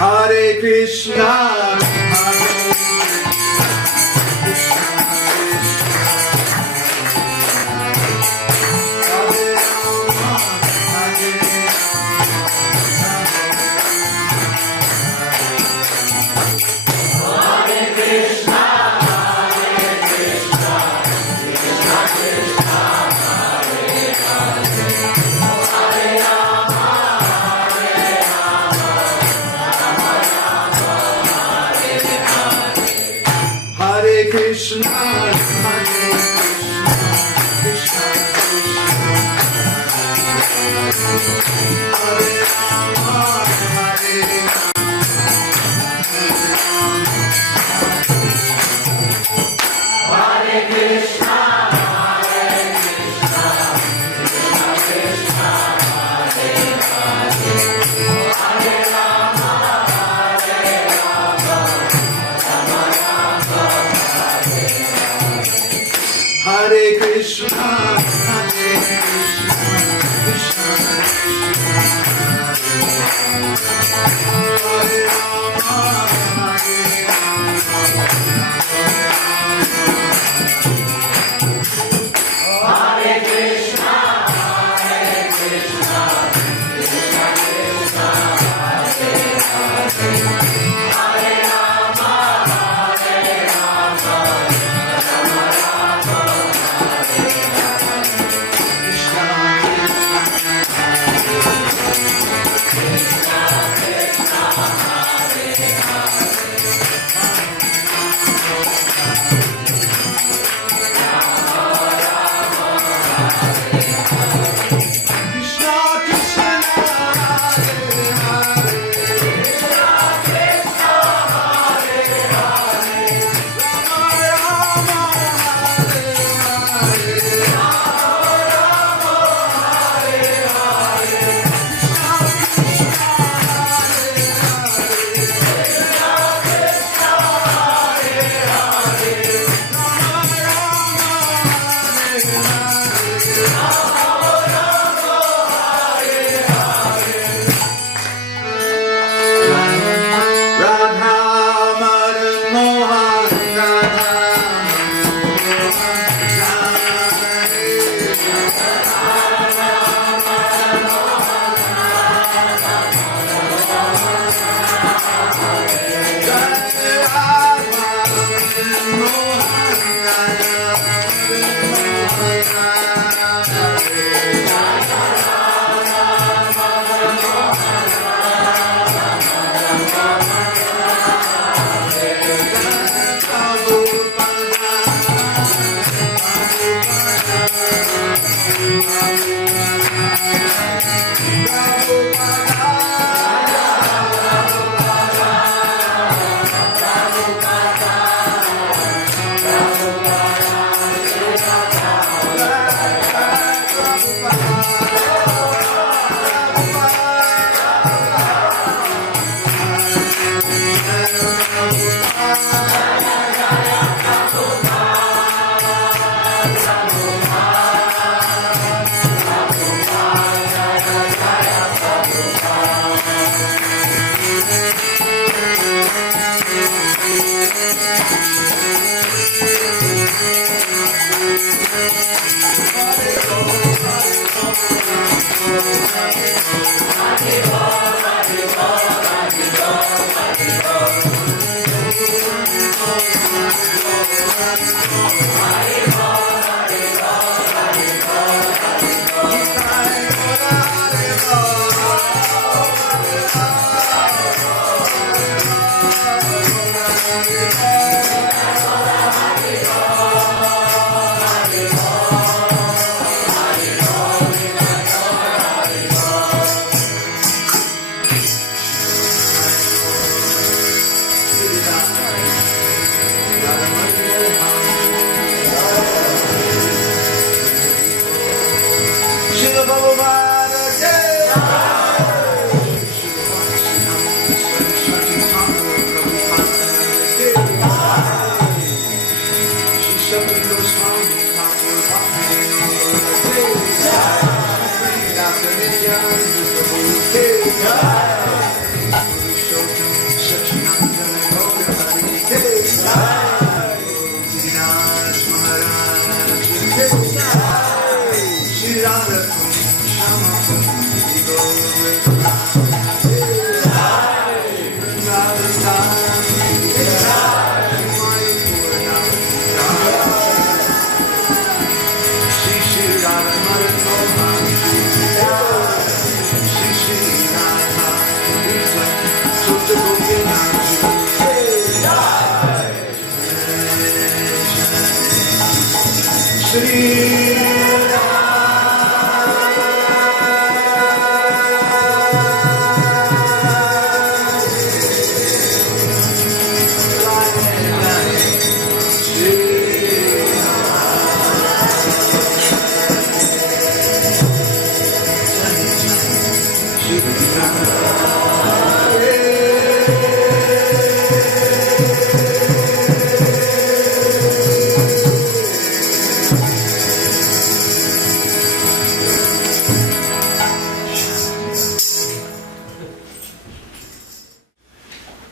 Hare Krishna, Krishna, Hare Krishna, Hare Rama, Hare Hare Krishna, Hare Krishna, Krishna Krishna, Hare Rama, Hare Rama, Rama Rama, Hare Krishna, Hare Krishna, Krishna Hare Rama, Hare Hare Krishna, Hare Krishna, Krishna Krishna, Hare Rama, Hare Rama, Rama Rama, Krishna Krishna, Krishna Krishna,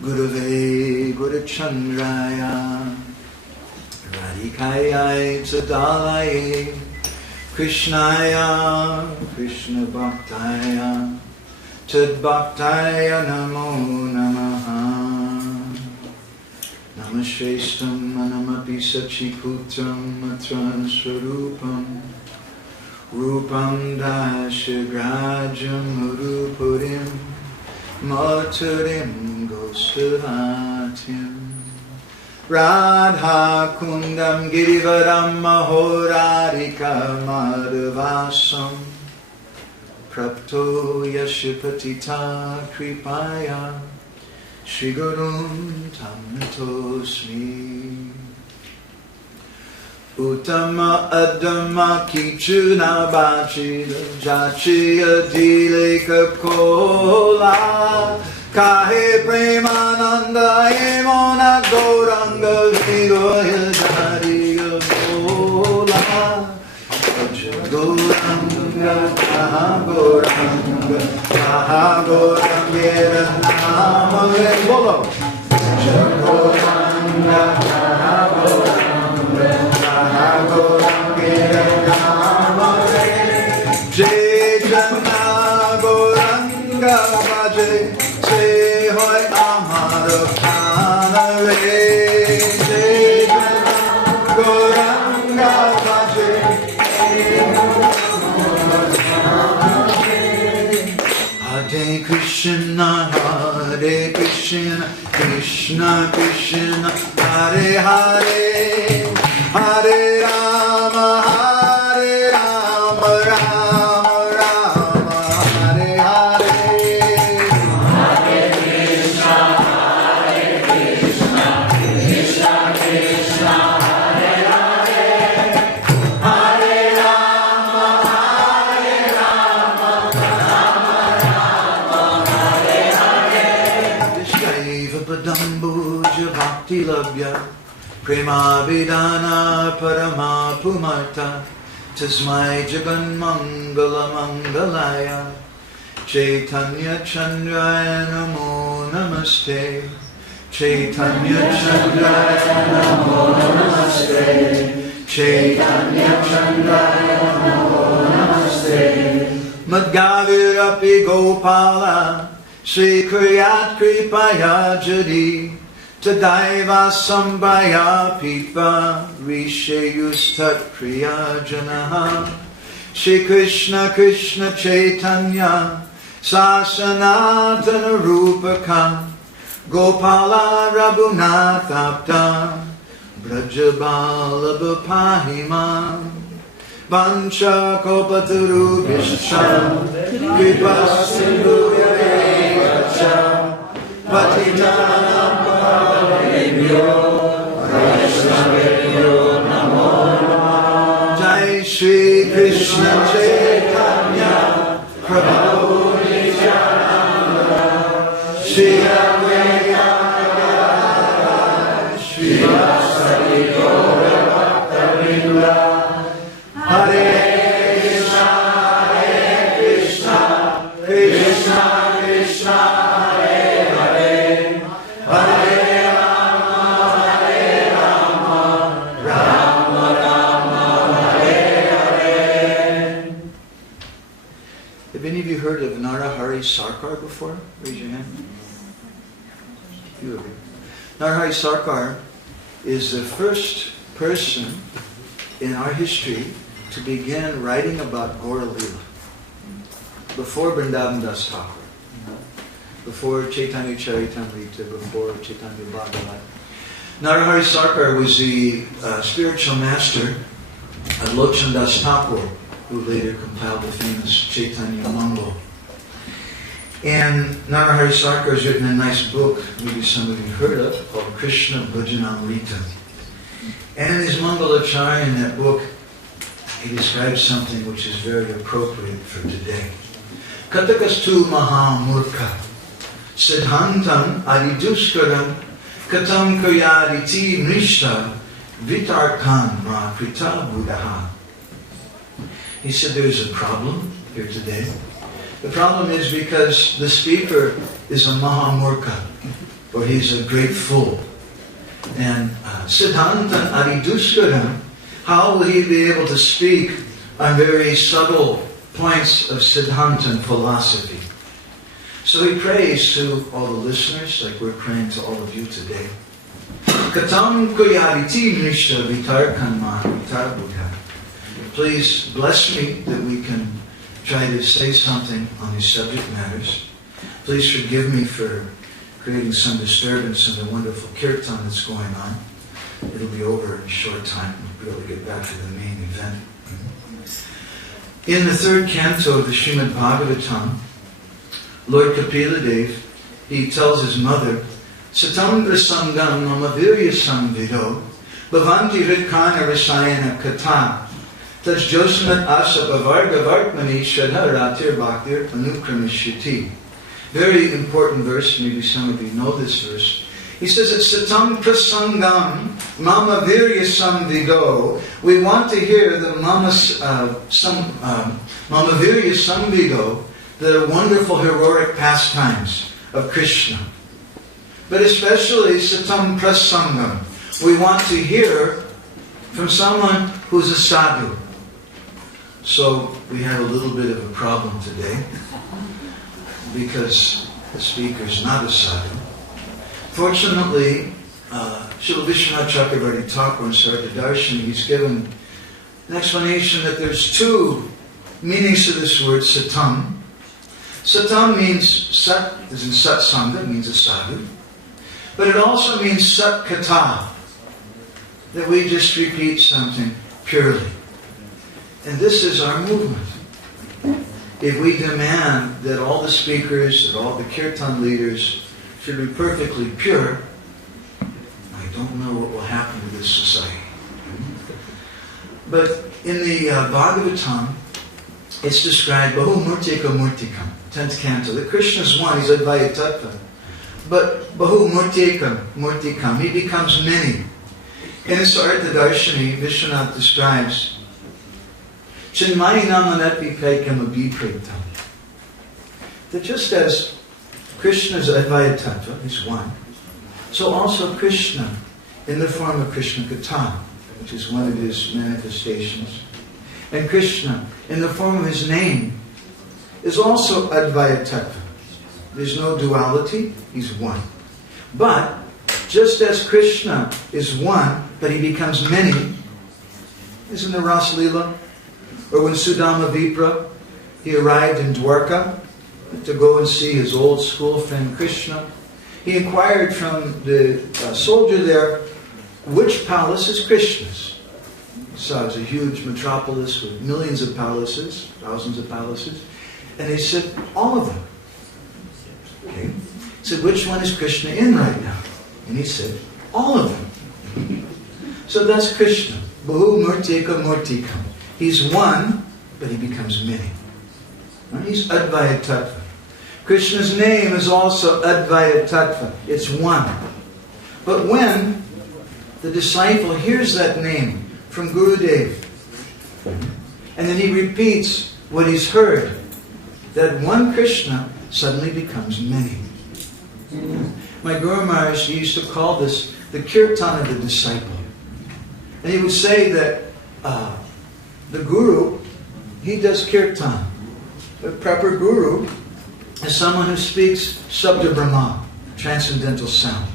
Gurave Gurachandraya Radhikaya Tadalaye Krishnaya Krishna Bhaktaya Tad Bhaktaya Namo Namaha Namashrestam Manamapi Sachiputram Matran Swarupam Rupam Dashagrajam Urupurim Maturim Gosahatim Radha Kundam Girivaram Mahoradika Madhavasam Prapto Yashipatita Kripaya Shri Gurum Tamnatosmi Uttama Adama Kichuna Bachi Jachiya Dileka Kola Kahe Premananda Emona Goranga Vigoya Jariya Kola Goranga Kaha Goranga Kaha Goranga Nama Bolo Goranga Kaha Goranga Jai Jana Goranga Bhaje Se Hoy Amara Prana Re Jai Jana Goranga Bhaje Hare Krishna Hare Krishna Krishna Krishna Hare Hare Hare Rama, Hare Rama, Rama Rama, Hare Hare. Hare Krishna, Hare Krishna, Krishna Krishna, Hare Hare. Hare Rama, Hare Rama, Rama Rama, Hare Hare. Dishaiva Padambuja Bhakti Labhya Prema Vidana Parama Pumarta Tasmai Jagan Mangala Mangalaya Chaitanya Chandraya Namo Namaste Chaitanya Chandraya Namo Namaste Chaitanya Chandraya Namo Namaste Madgavirapi Gopala Sri Kriyat Kripaya Jadi Tadaiva Sambhaya Pipa Rishayustat Kriya Janaha Shri Krishna Krishna Chaitanya Sasanatana Rupaka Gopala Raghunatapta Brajabala Bapahima Vancha Kopaturu Vishcha Kripa Sindhu Yavegacha Patitanam Jai Shri Krishna Chaitanya Prabhu Nityananda Shri Advaita Gadadhara Shri Vasari Gaura Bhakta Hare Krishna Hare Krishna Krishna Krishna Hare Hare, Hare Rama Hare Rama, Rama Rama Hare Hare. Have any of you heard of Narahari Sarkar before? Raise your hand. A few of you. Narahari Sarkar is the first person in our history to begin writing about Gaura Lila. Before Vrindavan Das Thakur, before Chaitanya Charitamrita, before Chaitanya Bhagavat. Narahari Sarkar was the spiritual master of Lochan Das Thakur, who later compiled the famous Chaitanya Mangal. And Narahari Sarkar has written a nice book, maybe some of you heard of, called Krishna Bhajanamrita. And in his Mangalacharya, in that book, he describes something which is very appropriate for today. Katakastu Mahamurka Siddhantam Adiduskaram Katam Kayariti Nishta Vitarkan Ma Krita Buddha. He said there's a problem here today. The problem is because the speaker is a Mahamurka, or he's a great fool. And Siddhantam Adiduskaram, how will he be able to speak on very subtle points of Siddhantan philosophy? So he prays to all the listeners, like we're praying to all of you today. Katam kuyariti nishta vitarkanma vitar buddha. Please bless me that we can try to say something on these subject matters. Please forgive me for creating some disturbance in the wonderful kirtan that's going on. It'll be over in a short time. We'll be able to get back to the main event. In the third canto of the Srimad Bhagavatam, Lord Kapila Dev, he tells his mother, Satam prasangam mamavirya samvido bhavanti ritkana rasayana kata taj josnat asa bavarga vartmani shradha ratir bhaktir anukramishyati. Very important verse, maybe some of you know this verse. He says it's Satam prasangam mama virya samvido. We want to hear the mama virya samvido, the wonderful heroic pastimes of Krishna. But especially Satam prasangam. We want to hear from someone who's a sadhu. So we have a little bit of a problem today, because the speaker is not a sadhu. Fortunately, Srila Vishwanath Chakravarti Thakur in Sarada Darshan, he's given an explanation that there's two meanings to this word, satam. Satam means sat, as in satsanga, means a sadhu. But it also means sat kata, that we just repeat something purely. And this is our movement. If we demand that all the speakers, that all the kirtan leaders should be perfectly pure, I don't know what will happen to this society. But in the Bhagavatam, it's described, Bahu Murtika Murtikam, 10th canto, that Krishna is one, he's Advaita Tattva. But Bahu Murtikam, he becomes many. In Sarada Darshani, Vishwanath describes, Chinmayi namanati kaikam abhipritam. That just as Krishna is Advaita Tattva, he's one, so also Krishna, in the form of Krishna Kata, which is one of his manifestations, and Krishna, in the form of his name, is also Advaita Tattva. There's no duality, he's one. But, just as Krishna is one, but he becomes many, isn't the Ras Lila? Or when Sudama Vipra, he arrived in Dwarka to go and see his old school friend Krishna. He inquired from the soldier there, which palace is Krishna's? So it's a huge metropolis with millions of palaces, thousands of palaces. And they said, all of them. Okay. He said, which one is Krishna in right now? And he said, all of them. So that's Krishna. Bahu Murtika Murtikam. He's one, but he becomes many. He's Advaita Tattva. Krishna's name is also Advaita Tattva. It's one. But when the disciple hears that name from Gurudev, and then he repeats what he's heard, that one Krishna suddenly becomes many. My Guru Maharaj, he used to call this the kirtan of the disciple. And he would say that the Guru, he does kirtan. The proper Guru is someone who speaks Shabda Brahma, transcendental sound.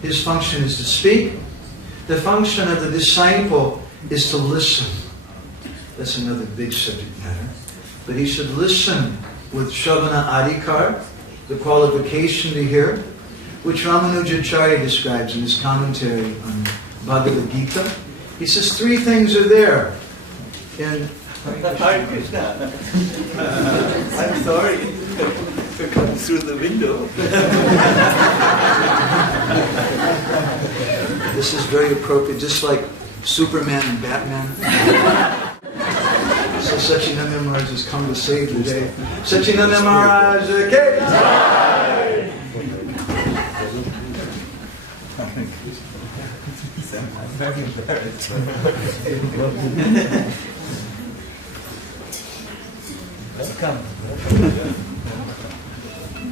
His function is to speak. The function of the disciple is to listen. That's another big subject matter. But he should listen with Shravana Adhikar, the qualification to hear, which Ramanujacharya describes in his commentary on Bhagavad Gita. He says 3 things are there. In Hare Krishna. I'm sorry to come through the window. This is very appropriate, just like Superman and Batman. So Satchidananda Maharaj has come to save the day. Satchidananda Maharaj, okay? I'm very embarrassed. Welcome.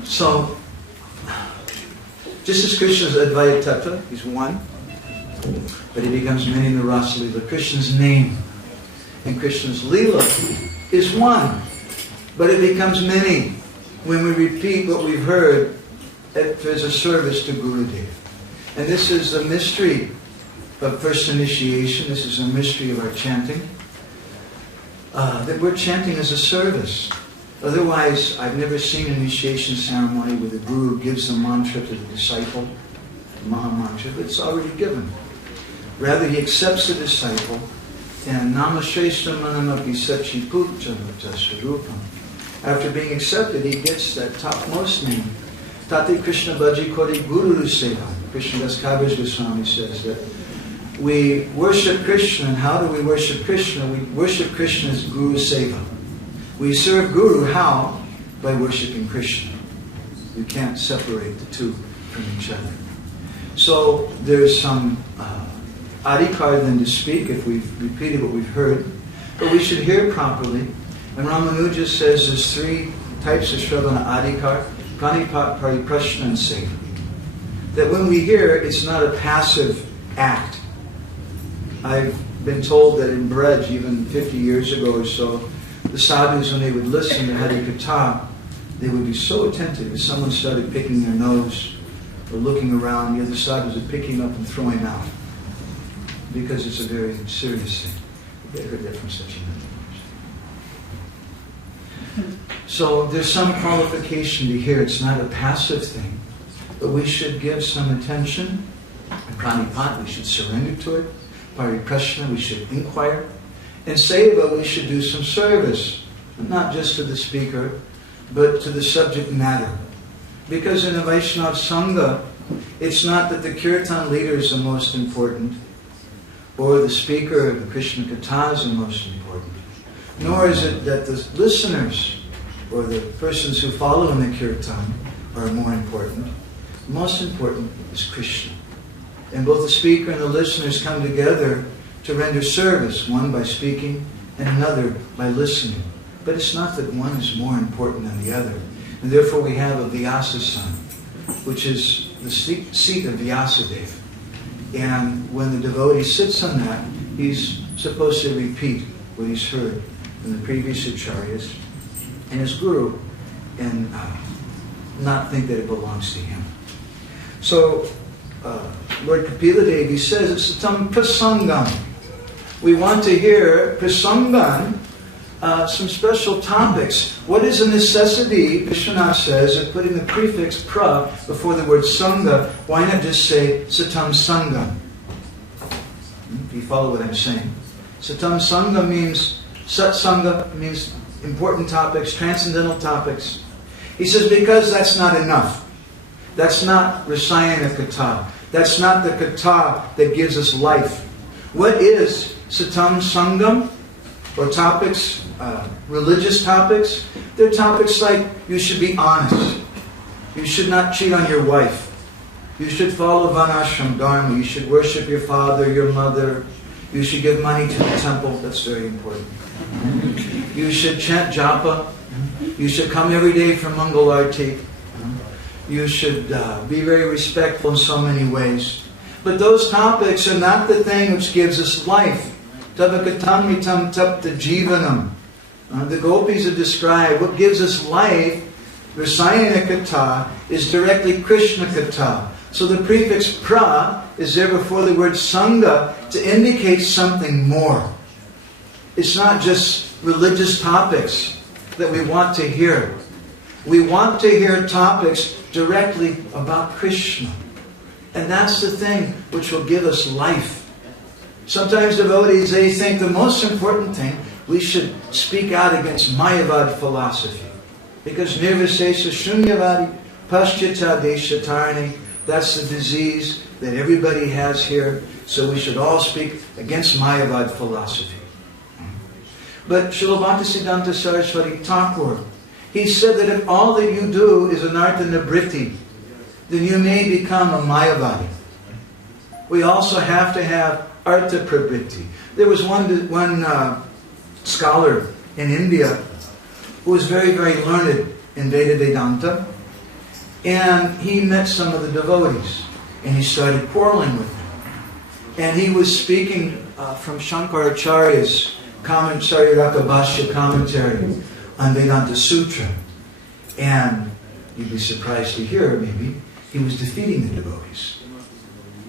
So, just as Krishna is Advaita Tattva, he's one, but he becomes many in the Rasa Leela. Krishna's name and Krishna's Leela is one, but it becomes many when we repeat what we've heard as a service to Gurudev. And this is a mystery of first initiation. This is a mystery of our chanting. That we're chanting as a service. Otherwise, I've never seen an initiation ceremony where the Guru gives the mantra to the disciple, the Maha Mantra, but it's already given. Rather, he accepts the disciple, and Namashreshta Manamapi Sachi Puja Swarupam. After being accepted, he gets that topmost name. Tati Krishna Bhaji Kori Guru Seva. Krishna Das Kaviraj Goswami says that we worship Krishna, and how do we worship Krishna? We worship Krishna as Guru Seva. We serve Guru how? By worshiping Krishna. We can't separate the two from each other. So there's some adhikar then to speak if we've repeated what we've heard, but we should hear properly. And Ramanuja says there's 3 types of Shravana adhikar: Pranipat, Pariprashna, and Seva. That when we hear, it's not a passive act. I've been told that in Braj, even 50 years ago or so, the sadhus, when they would listen to Hari Katha, they would be so attentive. If someone started picking their nose or looking around, the other sadhus would pick him up and throw him out. Because it's a very serious thing. I heard that from such a man. So there's some qualification to hear. It's not a passive thing. But we should give some attention. Pranipat, we should surrender to it. Pariprashna, we should inquire. In Seva, we should do some service. Not just to the speaker, but to the subject matter. Because in a Vaishnava Sangha, it's not that the kirtan leader is the most important, or the speaker of the Krishna Katha is the most important. Nor is it that the listeners, or the persons who follow in the kirtan, are more important. Most important is Krishna. And both the speaker and the listeners come together to render service, one by speaking and another by listening. But it's not that one is more important than the other. And therefore we have a Vyasa-san, which is the seat of Vyasadeva. And when the devotee sits on that, he's supposed to repeat what he's heard from the previous acharyas and his guru, and not think that it belongs to him. So, Lord Kapila Devi says it's tam prasangam. We want to hear prasangam, some special topics. What is the necessity, Vishwanath says, of putting the prefix pra before the word sangha? Why not just say satam sangam? If you follow what I'm saying. Satam sangha means, sat sangha means important topics, transcendental topics. He says because that's not enough. That's not Rasayana Katha. That's not the Katha that gives us life. What is Satam Sangam? Or topics, religious topics? They're topics like you should be honest. You should not cheat on your wife. You should follow Varnashram Dharma. You should worship your father, your mother. You should give money to the temple. That's very important. You should chant japa. You should come every day for Mangal Arti. You should be very respectful in so many ways. But those topics are not the thing which gives us life. Tavakatamritam tapta jivanam. The gopis have described what gives us life. Rasayana Katha is directly Krishna Katha. So the prefix pra is there before the word sangha to indicate something more. It's not just religious topics that we want to hear. We want to hear topics directly about Krishna. And that's the thing which will give us life. Sometimes devotees, they think the most important thing, we should speak out against Mayavad philosophy. Because nirvisesa shunyavadi paschata deshatarni, that's the disease that everybody has here. So we should all speak against Mayavad philosophy. But Srila Bhaktisiddhanta Saraswati Thakur, he said that if all that you do is anartha nibritti, then you may become a Mayavadi. We also have to have artha prabritti. There was one scholar in India who was very, very learned in Veda Vedanta, and he met some of the devotees, and he started quarreling with them. And he was speaking from Shankaracharya's Sariraka commentary on Vedanta Sutra. And you'd be surprised to hear, maybe, he was defeating the devotees.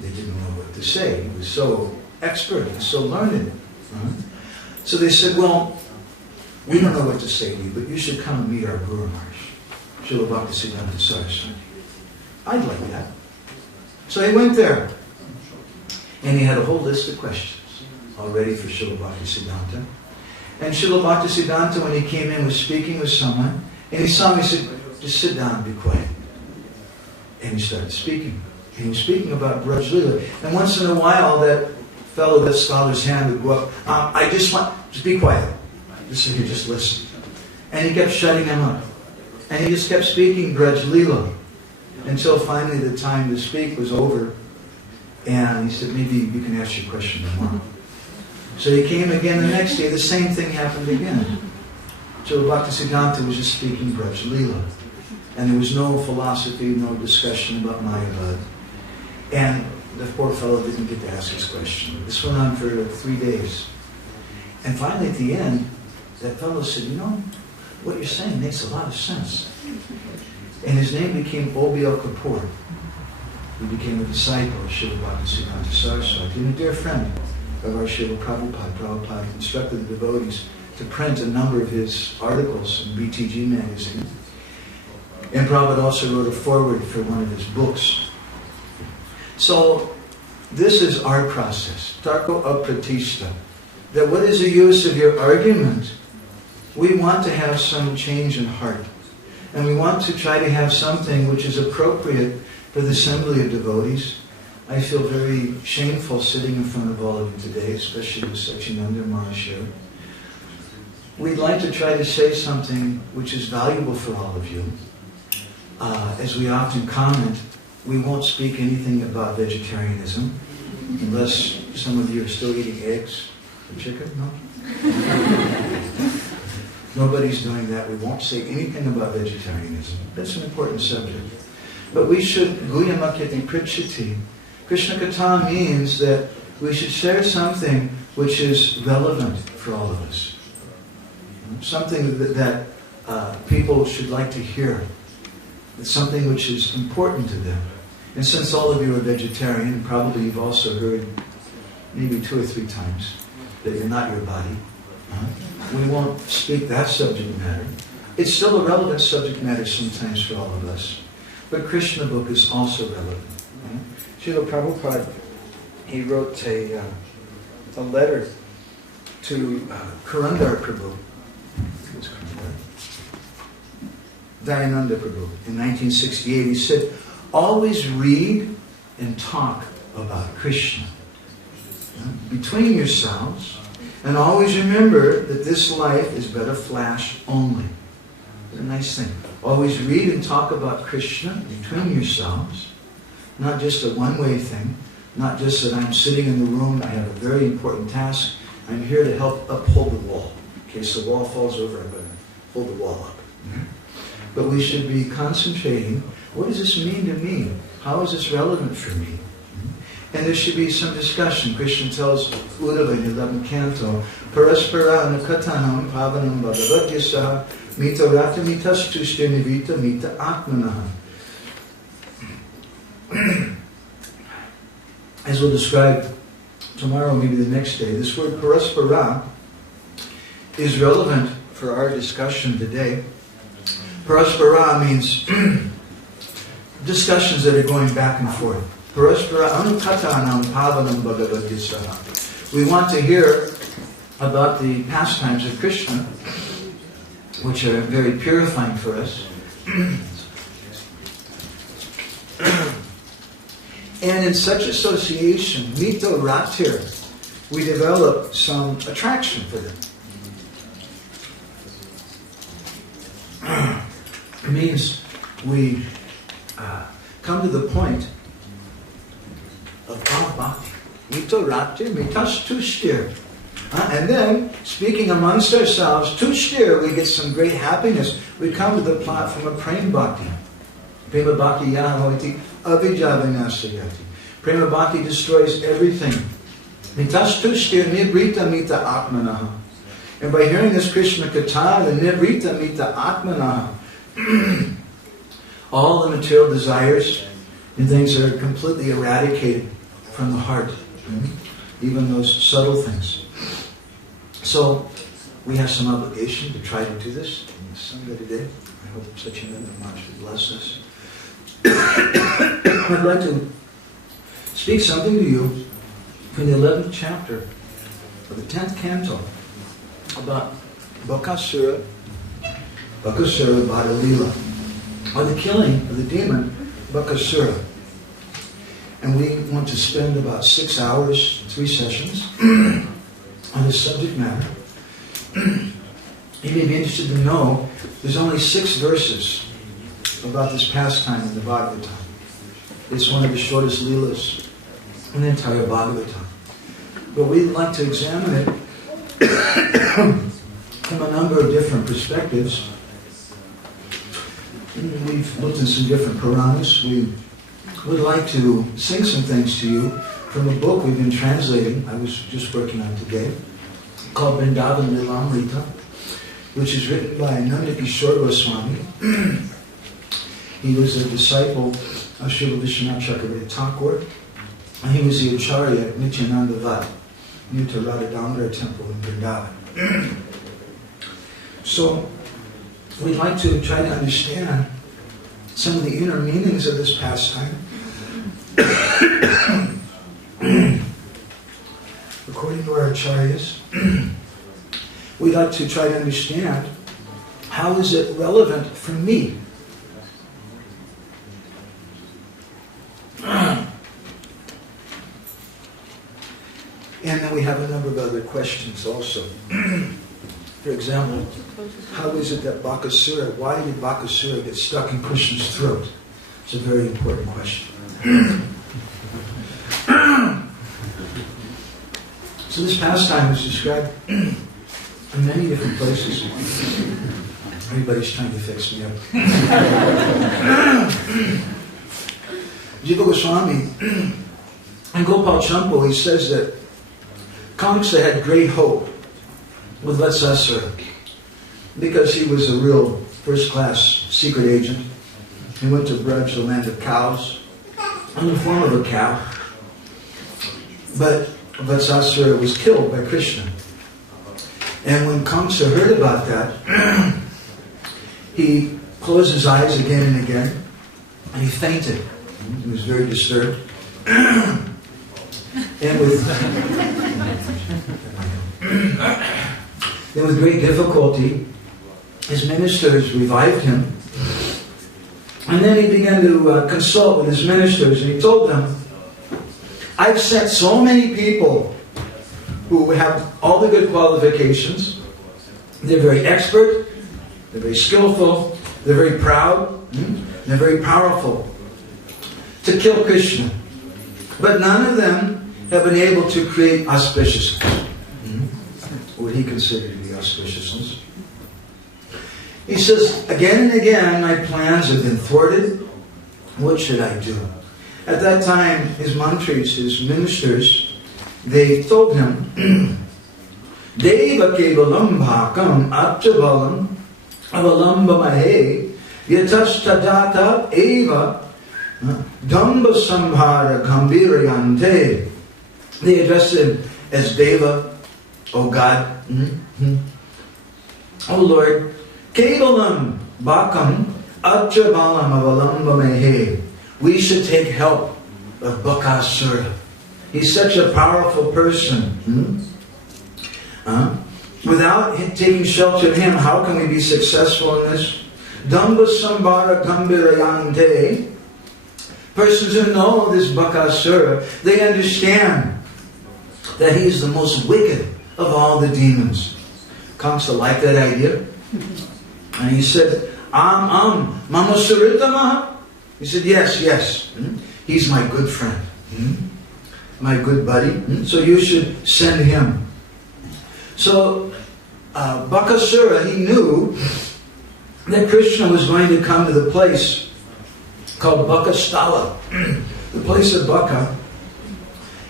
They didn't know what to say. He was so expert and so learned. So they said, well, we don't know what to say to you, but you should come and meet our Guru Maharaj, Srila Bhaktisiddhanta Saraswati. I'd like that. So he went there. And he had a whole list of questions all ready for Srila Bhaktisiddhanta. And Srila Bhaktisiddhanta, when he came in, was speaking with someone. And he saw him, he said, just sit down and be quiet. And he started speaking. And he was speaking about Braj Lila. And once in a while, that fellow, that scholar's hand would go up. I just want, just be quiet. Just sit here, just listen. And he kept shutting him up. And he just kept speaking Braj Lila. Until finally the time to speak was over. And he said, maybe you can ask your question tomorrow. So he came again the next day. The same thing happened again. So Bhaktisiddhanta was just speaking Braj Lila. And there was no philosophy, no discussion about Mayavad. And the poor fellow didn't get to ask his question. This went on for 3 days. And finally at the end, that fellow said, you know, what you're saying makes a lot of sense. And his name became Obiel Kapoor. He became a disciple of Srila Bhaktisiddhanta Saraswati and a dear friend of our Srila Prabhupada. Prabhupada instructed the devotees to print a number of his articles in BTG magazine. And Prabhupada also wrote a foreword for one of his books. So this is our process, Tarko Apratishta. That what is the use of your argument? We want to have some change in heart. And we want to try to have something which is appropriate for the assembly of devotees. I feel very shameful sitting in front of all of you today, especially with Sachinanda Maharaj. We'd like to try to say something which is valuable for all of you. As we often comment, we won't speak anything about vegetarianism, unless some of you are still eating eggs or chicken, no? Nobody's doing that. We won't say anything about vegetarianism. That's an important subject. But we should, Guyamakyati Pritchati. Krishna Katha means that we should share something which is relevant for all of us. Something that people should like to hear. It's something which is important to them. And since all of you are vegetarian, and probably you've also heard maybe 2 or 3 times that you're not your body, we won't speak that subject matter. It's still a relevant subject matter sometimes for all of us. But Krishna book is also relevant. Srila Prabhupada, he wrote a letter to Karandar Prabhu. Dayananda Prabhu in 1968. He said, always read and talk about Krishna between yourselves, and always remember that this life is but a flash only. It's a nice thing. Always read and talk about Krishna between yourselves, not just a one-way thing, not just that I'm sitting in the room, I have a very important task, I'm here to help uphold the wall. In case the wall falls over, I'm going to hold the wall up. But we should be concentrating, what does this mean to me? How is this relevant for me? And there should be some discussion. Krishna tells Uddhava in the 11th canto, Paraspara anakatanam pavanam bhagavadyasaha mita rata mitastushya nivita mita atmanaha. As we'll describe tomorrow, maybe the next day, this word paraspara is relevant for our discussion today. Paraspara means discussions that are going back and forth. Paraspara anukatanam pavanam bhagavadyasaha. We want to hear about the pastimes of Krishna, which are very purifying for us. And in such association, mito ratir, we develop some attraction for them. It means we come to the point of bhakti. Mito ratir, mitas tushtir. And then, speaking amongst ourselves, tushtir, we get some great happiness. We come to the platform of prema bhakti. Prema bhakti yahavati avijavinasayati. Prema bhakti destroys everything. Mitas tushtir nibrita mita atmanaha. And by hearing this Krishna katha, the nibrita mita atmanaha, all the material desires and things are completely eradicated from the heart. Even those subtle things. So, we have some obligation to try to do this in Sunday today. I hope Sachinanda Maharaj will bless us. I'd like to speak something to you from the 11th chapter of the 10th canto about Bakasura-vadha Lila, or the killing of the demon Bakasura. And we want to spend about 6 hours, 3 sessions on this subject matter. You may be interested to know there's only 6 verses about this pastime in the Bhagavatam. It's one of the shortest Leelas in the entire Bhagavatam. But we'd like to examine it from a number of different perspectives. We've looked in some different Puranas. We would like to sing some things to you from a book we've been translating, I was just working on today, called Vrindavan Lilamrita, which is written by Nanda Kishore Goswami. He was a disciple of Srila Vishwanath Chakravarti Thakur, and he was the Acharya at Nityananda Vad, near to Radha Damodar Temple in Vrindavan. So, we'd like to try to understand some of the inner meanings of this pastime. According to our acharyas, we'd like to try to understand how is it relevant for me. And then we have a number of other questions also. For example, how is it that Bakasura, why did Bakasura get stuck in Krishna's throat? It's a very important question. So this pastime is described in many different places. Everybody's trying to fix me up. Jiva Goswami and Gopal Champo, he says that Kamsa had great hope with Vatsasura because he was a real first-class secret agent. He went to Braj, the land of cows, in the form of a cow. But Vatsasura was killed by Krishna. And when Kamsa heard about that, he closed his eyes again and again, and he fainted. He was very disturbed. And with great difficulty, his ministers revived him. And then he began to consult with his ministers, and he told them, I've sent so many people who have all the good qualifications. They're very expert, they're very skillful, they're very proud, they're very powerful to kill Krishna. But none of them have been able to create auspiciousness, what he considered to be auspiciousness. He says, again and again, my plans have been thwarted. What should I do? At that time, his mantris, his ministers, they told him, Deva kevalam bhakam atchabalam avalamba mahe yatastadata eva damba sambhara gambirayante. They addressed him as Deva, O God. O Lord, kevalam bhakam atchabalam avalamba mahe. We should take help of Bakasura. He's such a powerful person. Without taking shelter of him, how can we be successful in this? Damba sambhara gambirayante. Persons who know this Bakasura, they understand that he is the most wicked of all the demons. Kamsa liked that idea. And he said, Mama Suritama? He said, yes. He's my good friend. My good buddy. So you should send him. So Bakasura, he knew that Krishna was going to come to the place called Bakastala, the place of Baka,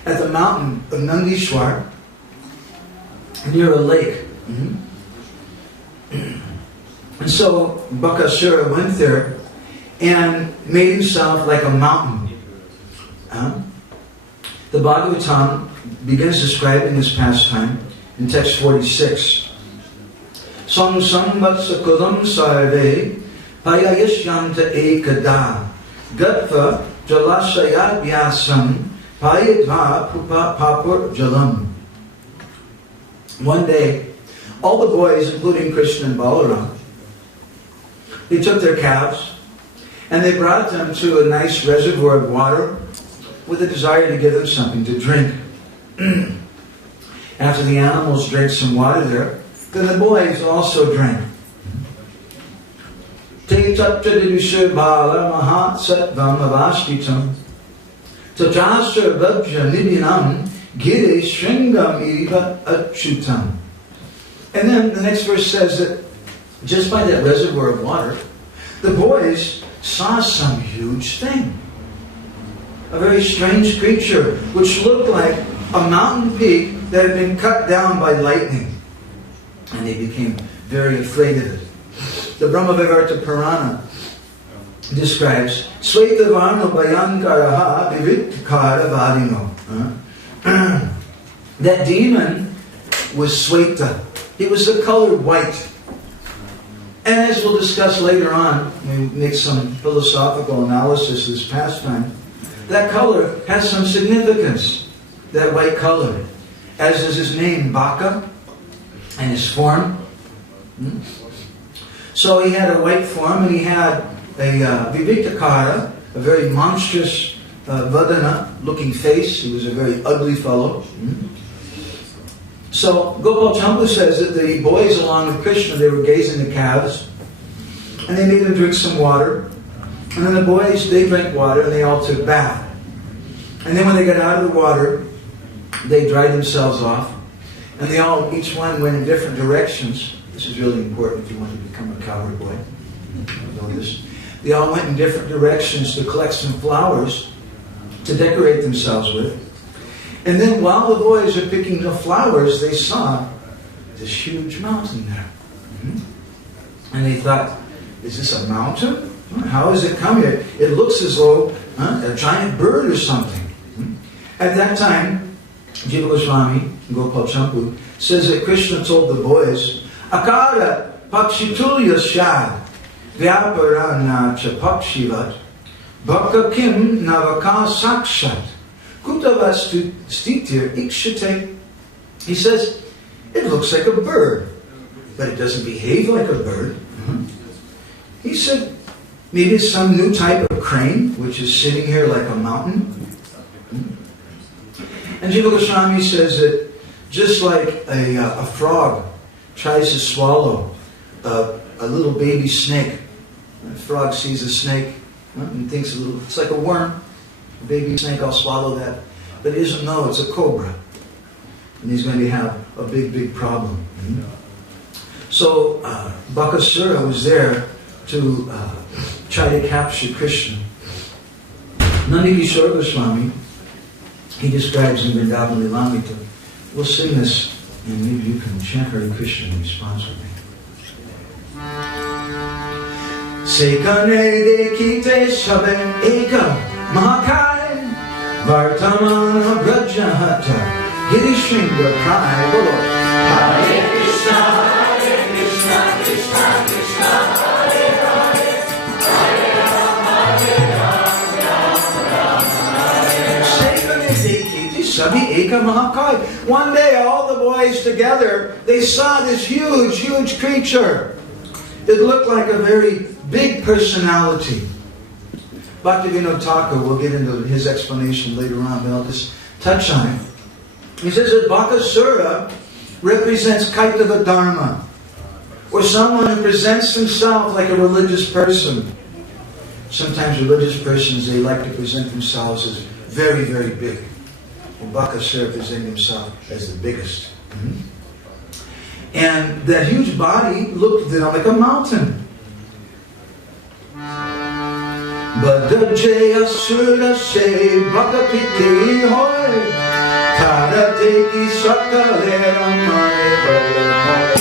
at the mountain of Nandishwar, near a lake. And so Bakasura went there and made himself like a mountain. The Bhagavatam begins describing this pastime in text 46. Samsamvatsa kulam sarve payayashyanta ekada gatva jalashaya vyasam payadva papur jalam. One day, all the boys, including Krishna and Balaram, they took their calves and they brought them to a nice reservoir of water with a desire to give them something to drink. After the animals drank some water there, then the boys also drank. Te tattadidusha bala mahat satvam avashtitam tajasra vajja nidinam gire shringam eva achutam. And then the next verse says that just by that reservoir of water, the boys saw some huge thing. A very strange creature which looked like a mountain peak that had been cut down by lightning. And they became very afraid of it. The Brahmavivarta Purana describes Sweta Varno Bhayankaraha Vivitkara Vadino. That demon was Sweta. It was the color white. And as we'll discuss later on, we make some philosophical analysis of this pastime, that color has some significance, that white color. As is his name, Baka, and his form. So he had a white form, and he had a Viviktakara, a very monstrous Vadana looking face. He was a very ugly fellow. So Gopal Champu says that the boys along with Krishna, they were gazing the calves, and they made them drink some water. And then the boys, they drank water, and they all took bath. And then when they got out of the water, they dried themselves off. And they all, each one went in different directions. This is really important if you want to become a cowboy boy. You know this. They all went in different directions to collect some flowers to decorate themselves with. And then while the boys are picking the flowers, they saw this huge mountain there. And they thought, is this a mountain? How has it come here? It looks as though a giant bird or something. At that time, Jiva Goswami, Gopal Champu, says that Krishna told the boys, Akara pakshitulya shad vyaparana cha pakshivat bhaka kim navaka sakshat kutavastu stitir ikshate. He says, it looks like a bird, but it doesn't behave like a bird. He said, maybe it's some new type of crane, which is sitting here like a mountain. And Jiva Goswami says that just like a frog tries to swallow a little baby snake, the frog sees a snake and thinks it's like a worm. A baby snake, I'll swallow that. But he doesn't know it's a cobra. And he's going to have a big, big problem. So Bakasura was there to try to capture Krishna. Nandikishore Goswami, he describes in Vrindavan Lilamrita. We'll sing this and maybe you can chant Hare Krishna in response with me. Sekane dekite sabe eka mahakai vartamana brajahata girishringa prai bolo Hare Krishna, Krishna Krishna, Hare Hare, Hare Rama, Sekane dekite sabe eka mahakai. One day all the boys together, they saw this huge creature. It looked like a very big personality. Bhaktivinoda Thakur will get into his explanation later on, but I'll just touch on it. He says that Bakasura represents Kaitava Dharma, or someone who presents himself like a religious person. Sometimes religious persons, they like to present themselves as very big. Well, Bakasura presented himself as the biggest. And that huge body looked like a mountain. Badaje asura se bakapiti hoy Tarateki sakalera mare balakare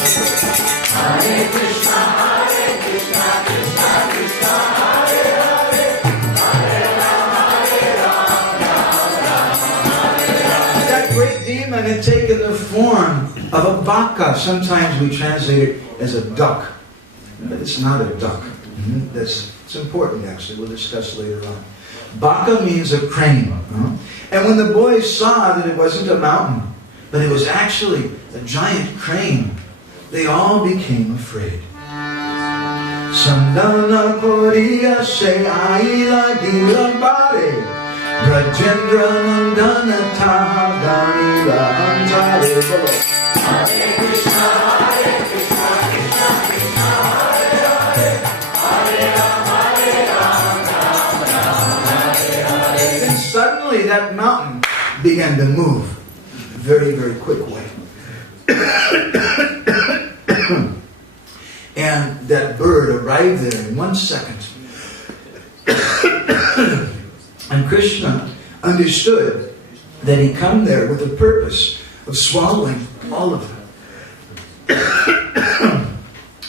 Hare Krishna, Hare Krishna, Krishna Krishna, Hare Hare, Hare Rama, Hare Rama, Hare Rama. That great demon had taken the form of a baka. Sometimes we translate it as a duck, but it's not a duck. It's important actually, we'll discuss later on. Baka means a crane. And when the boys saw that it wasn't a mountain, but it was actually a giant crane, they all became afraid. Sandana Koriya se aila dilambare Rajendra Nandana Tahagani Lahantare. Hare Krishna, Hare Krishna, Krishna Krishna, Hare Hare, Hare Rama, Hare Rama, Rama Hare Hare. And suddenly that mountain began to move very quick way. And that bird arrived there in 1 second. And Krishna understood that he come there with the purpose of swallowing all of them.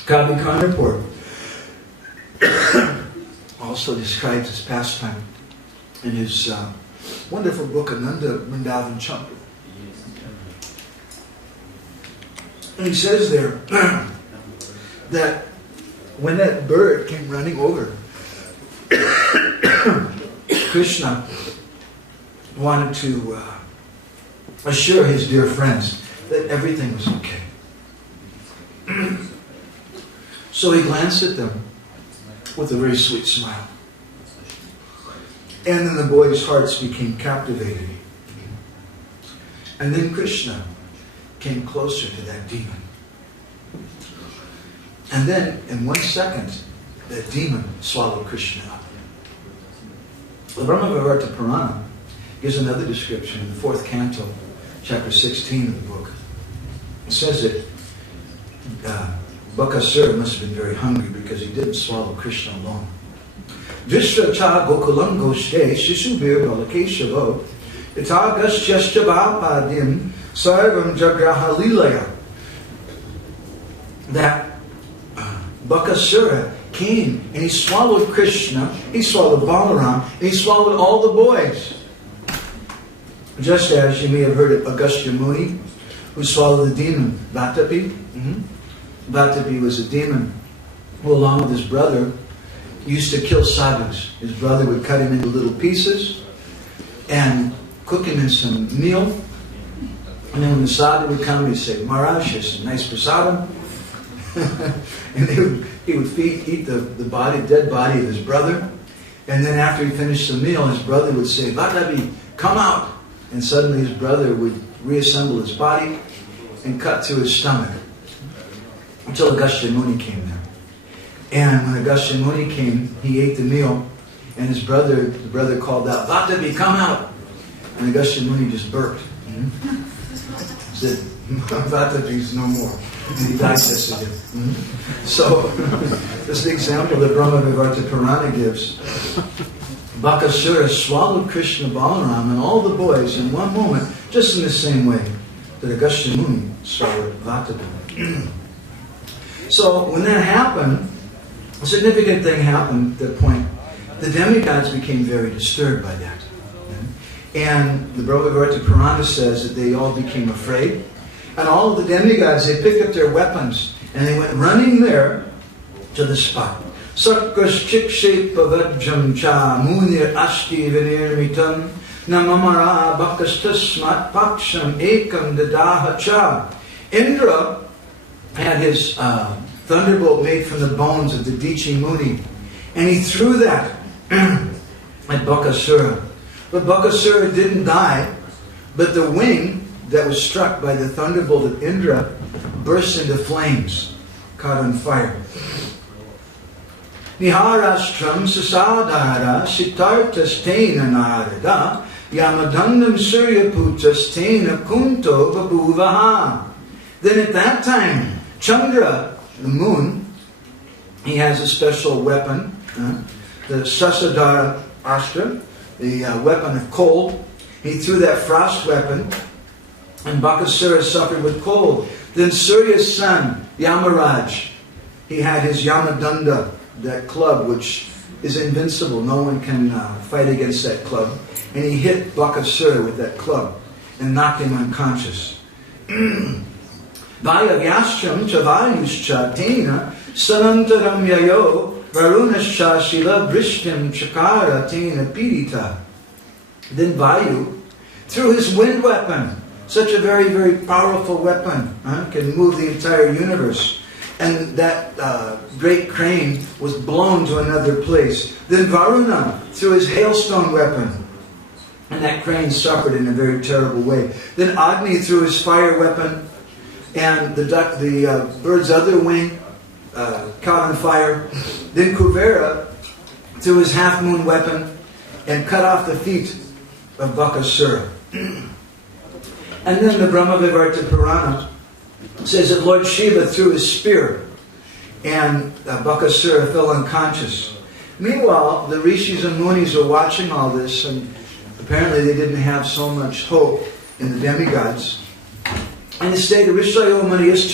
Kavi Karnapur also describes his pastime in his wonderful book Ananda Vrindavan Chandra. And he says there that when that bird came running over, Krishna wanted to assure his dear friends that everything was okay. So he glanced at them with a very sweet smile. And then the boys' hearts became captivated. And then Krishna came closer to that demon. And then, in 1 second, that demon swallowed Krishna up. The Brahma-Vivarta Purana gives another description in the 4th canto, chapter 16 of the book. It says that Bakasura must have been very hungry because he didn't swallow Krishna alone. Vishra cha gokulam goshte shishubir balakeshavo itagashyascha bhapadim sarvam jagraha lilaya. That Bakasura came and he swallowed Krishna, he swallowed Balaram, and he swallowed all the boys. Just as you may have heard of Agastya Muni, who swallowed the demon Vatapi. Vatapi was a demon who, along with his brother, used to kill sadhus. His brother would cut him into little pieces and cook him in some meal. And then when the sadhu would come, he'd say, Maharaj, here's some nice prasadam. And he would eat the dead body of his brother. And then after he finished the meal, his brother would say, Vatapi, come out. And suddenly his brother would reassemble his body and cut through his stomach. Until Agastya Muni came there. And when Agastya Muni came, he ate the meal. And the brother called out, Vatapi, come out. And Agastya Muni just burped. Said, Vatapi's no more. And he digests it. So, this is the example that Brahma-Vivarta Purana gives. Bakasura swallowed Krishna, Balaram, and all the boys in one moment, just in the same way that Agastya Muni swallowed Vatadana. So, when that happened, a significant thing happened at that point. The demigods became very disturbed by that. And the Brahma-Vivarta Purana says that they all became afraid. And all of the demigods, they picked up their weapons and they went running there to the spot. Sakkas chikshepavajam cha munir asti vinirmitam namamara bakastasmat paksham ekam dadaha cha. Indra had his thunderbolt made from the bones of the Dichi Muni, and he threw that at Bakasura. But Bakasura didn't die, but the wing that was struck by the thunderbolt of Indra burst into flames, caught on fire. Niharastram sasadara sitartastena narada yamadandam suryaputastena kunto babuvaha. Then at that time, Chandra, the moon, he has a special weapon, the Sasadara Astra, the weapon of cold. He threw that frost weapon, and Bakasura suffered with cold. Then Surya's son, Yamaraj, he had his Yamadanda, that club which is invincible. No one can fight against that club. And he hit Bakasura with that club and knocked him unconscious. Vayavyastram chavayuscha tena sanantaram yayo varunascha shila brishtim chakara tena pidita. Then Vayu threw his wind weapon, such a very, very powerful weapon, can move the entire universe. And that great crane was blown to another place. Then Varuna threw his hailstone weapon, and that crane suffered in a very terrible way. Then Agni threw his fire weapon, and the bird's other wing caught on fire. Then Kuvera threw his half-moon weapon and cut off the feet of Bakasura. And then the Brahma-Vivarta Purana says that Lord Shiva threw his spear and Bakasura fell unconscious. Meanwhile, the rishis and munis are watching all this, and apparently they didn't have so much hope in the demigods. And they say, Rishayo Maniyas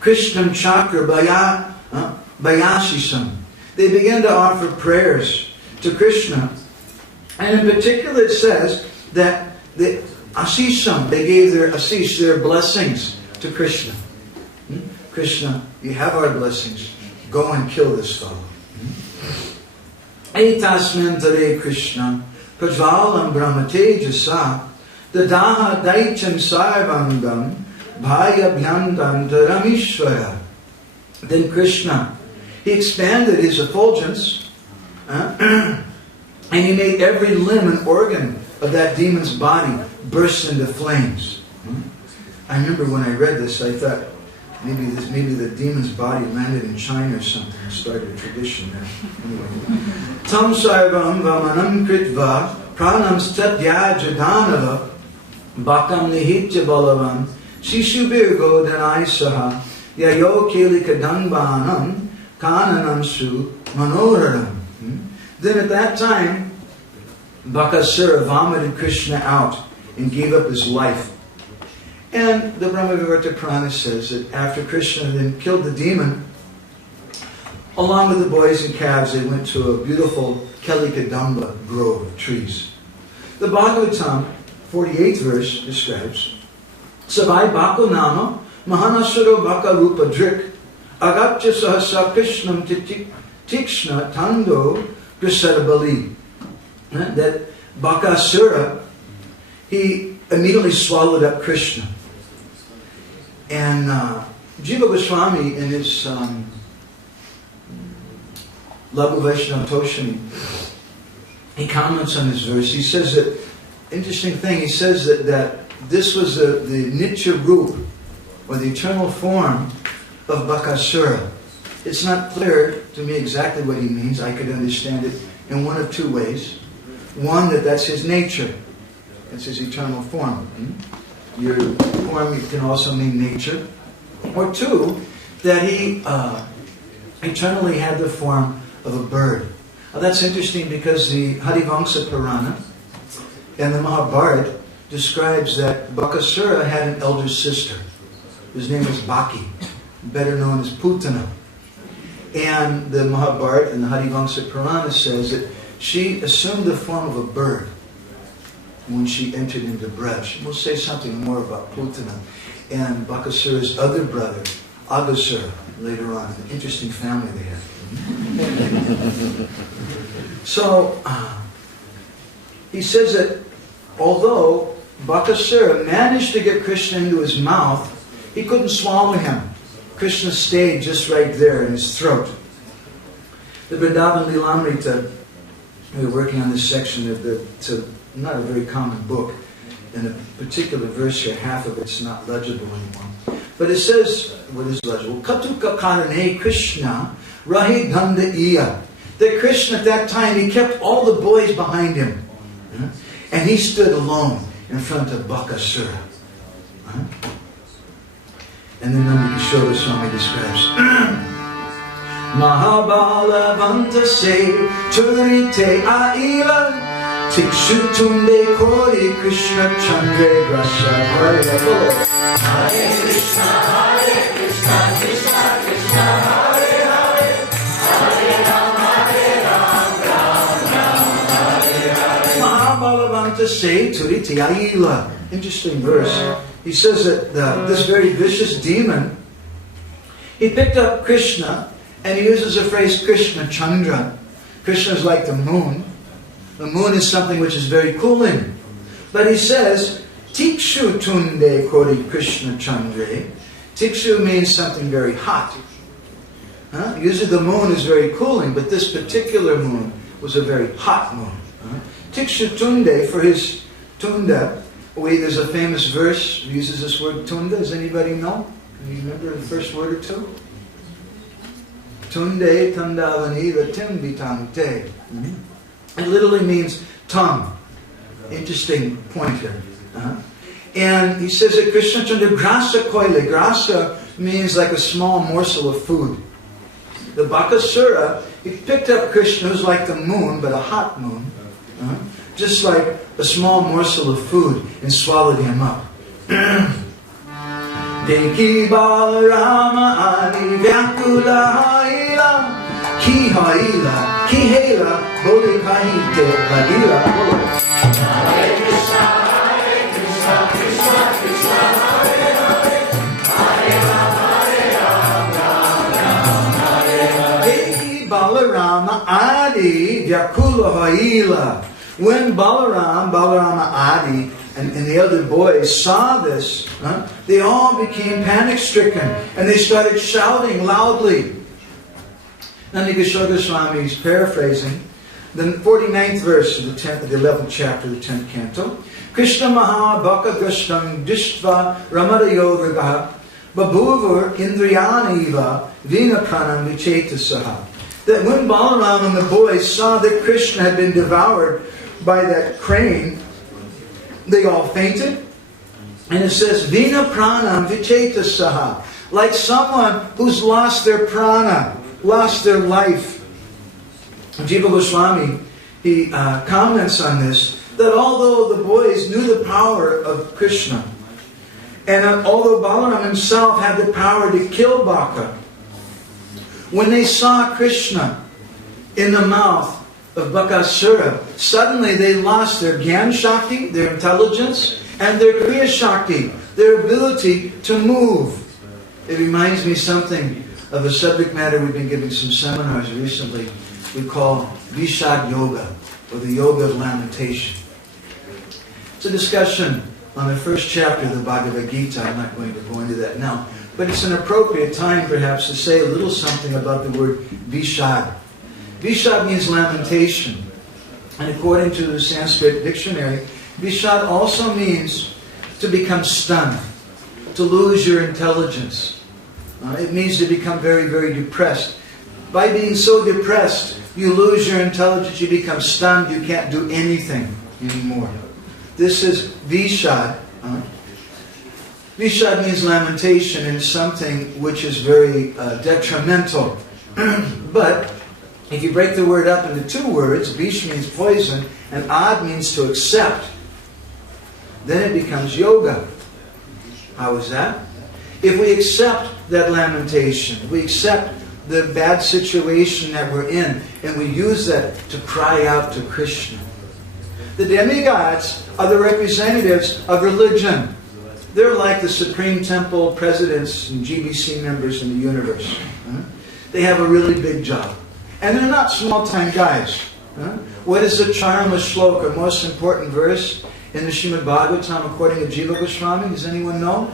Krishnam Chakra Bayasisam. They began to offer prayers to Krishna. And in particular it says that the Asisam, they gave their Asish, their blessings to Krishna. Krishna, you have our blessings. Go and kill this fellow. Etasmin tare Krishna Prajvalam Brahmatejasa Dadaha Daicham Sarvangam Bhaya Bhyandam Dharamishvara. Then Krishna, he expanded his effulgence and he made every limb and organ of that demon's body burst into flames. I remember when I read this, I thought maybe the demon's body landed in China or something and started a tradition there. Anyway. Tam sarvam vamanam kritva pranam statya jadanava bakam nihitya balavam shishubirgo danaisaha yayo kilika danbanam kananam su manoraram. Then at that time, Bakasura vomited Krishna out and gave up his life. And the Brahma-Vivarta Purana says that after Krishna then killed the demon, along with the boys and calves, they went to a beautiful Kelikadamba grove of trees. The Bhagavatam, 48th verse, describes Savai Bhako Nama Mahanasuro Bhaka Rupa Drik Agatya Sahasa Krishnam Tikshna Tando Grisadabali. That Bakasura, he immediately swallowed up Krishna. And Jiva Goswami in his Laghu Vaishnava Toshani, he comments on this verse. He says that, interesting thing, he says that this was the Nitya Roop, or the eternal form of Bakasura. It's not clear to me exactly what he means. I could understand it in one of two ways. One, that's his nature. That's his eternal form. Your form can also mean nature. Or two, that he eternally had the form of a bird. Now that's interesting because the Harivamsa Purana and the Mahabharata describes that Bakasura had an elder sister. His name was Baki, better known as Putana. And the Mahabharata and the Harivamsa Purana says that she assumed the form of a bird when she entered into Braj. We'll say something more about Putana and Bakasura's other brother, Agasura, later on. An interesting family they had. So, he says that although Bakasura managed to get Krishna into his mouth, he couldn't swallow him. Krishna stayed just right there in his throat. The Vrindavan Lilamrita, we were working on this section of it's not a very common book. In a particular verse here, half of it's not legible anymore. But it says, what is legible? Katuka karane Krishna rahi dhanda iya. That Krishna at that time, he kept all the boys behind him. And he stood alone in front of Bakasura. And then Nandakishore Swami describes Mahabala Vantase Turite Aila Tikshutunde Kori Krishna Chandre Grasha Hare Krishna, Hare Krishna, Krishna Krishna, Hare Hare, Hare Ram, Ram Hare Hare. Mahabala Vantase Turite Aila. Interesting verse. He says that this very vicious demon, he picked up Krishna and he uses the phrase Krishna Chandra. Krishna is like the moon. The moon is something which is very cooling. But he says, Tikshu Tunde Kori Krishna Chandre. Tikshu means something very hot. Usually the moon is very cooling, but this particular moon was a very hot moon. Tikshu Tunde, for his Tunda, there's a famous verse that uses this word Tunda. Does anybody know? Can you remember the first word or two? Tunde Tandavani Ratim Vitante. It literally means tongue. Interesting point here. And he says that Krishna Chandra Grasa Koile. Grasa means like a small morsel of food. The Bakasura, he picked up Krishna, who's like the moon, but a hot moon. Just like a small morsel of food, and swallowed him up. Deki Balarama Adi Vyakula Haila Ki Haila Ki Hela Boli Kahite Kadila. Hare Krishna, Hare Krishna, Krishna Krishna, Hare Hare, Hare Ram, Ram Hare Hare. Deki Balarama Adi Vyakula Haila. When Balarama Adi, and the other boys saw this, they all became panic-stricken and they started shouting loudly. Nandakishore Goswami is paraphrasing the 49th verse of the 11th chapter of the 10th canto. Krishna Maha Baka Gashtam Dishtva Ramadayogaha Babuvur Indriyaniva Vina Pranam Vichetasaha. That when Balaram and the boys saw that Krishna had been devoured by that crane, they all fainted. And it says, Vina pranam vichetasaha. Like someone who's lost their prana, lost their life. Jiva Goswami, he comments on this, that although the boys knew the power of Krishna, and although Balaram himself had the power to kill Baka, when they saw Krishna in the mouth of Bakasura, suddenly they lost their Gyan Shakti, their intelligence, and their Kriya Shakti, their ability to move. It reminds me something of a subject matter we've been giving some seminars recently. We call Vishad Yoga, or the Yoga of Lamentation. It's a discussion on the first chapter of the Bhagavad Gita. I'm not going to go into that now. But it's an appropriate time perhaps to say a little something about the word Vishad. Vishad means lamentation. And according to the Sanskrit dictionary, Vishad also means to become stunned, to lose your intelligence. It means to become very, very depressed. By being so depressed, you lose your intelligence, you become stunned, you can't do anything anymore. This is Vishad. Vishad means lamentation, and something which is very detrimental. But if you break the word up into two words, Vish means poison, and Ad means to accept, then it becomes yoga. How is that? If we accept that lamentation, we accept the bad situation that we're in, and we use that to cry out to Krishna. The demigods are the representatives of religion. They're like the Supreme Temple presidents and GBC members in the universe. They have a really big job. And they're not small-time guys. What is the Charma Shloka, most important verse in the Srimad Bhagavatam according to Jiva Goswami? Does anyone know?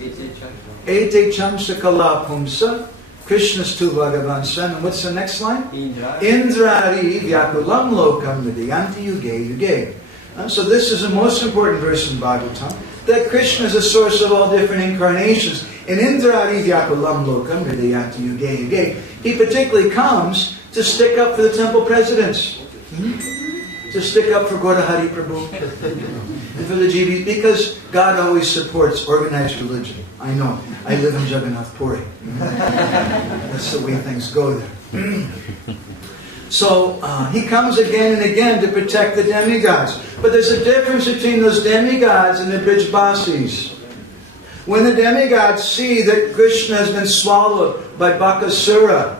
Ete cham sakala pumsa Krishnastu Bhagavan San. And what's the next line? Indrari vyakulam lokam vidyanti yuge yuge. So this is the most important verse in Bhagavatam. That Krishna is a source of all different incarnations. And Indrari vyakulam lokam vidyanti yuge yuge. He particularly comes to stick up for the temple presidents. To stick up for Goloka Dham-Germany Prabhu. And for the GB, because God always supports organized religion. I know. I live in Jagannath Puri. That's the way things go there. So he comes again and again to protect the demigods. But there's a difference between those demigods and the Brijbasis. When the demigods see that Krishna has been swallowed by Bakasura,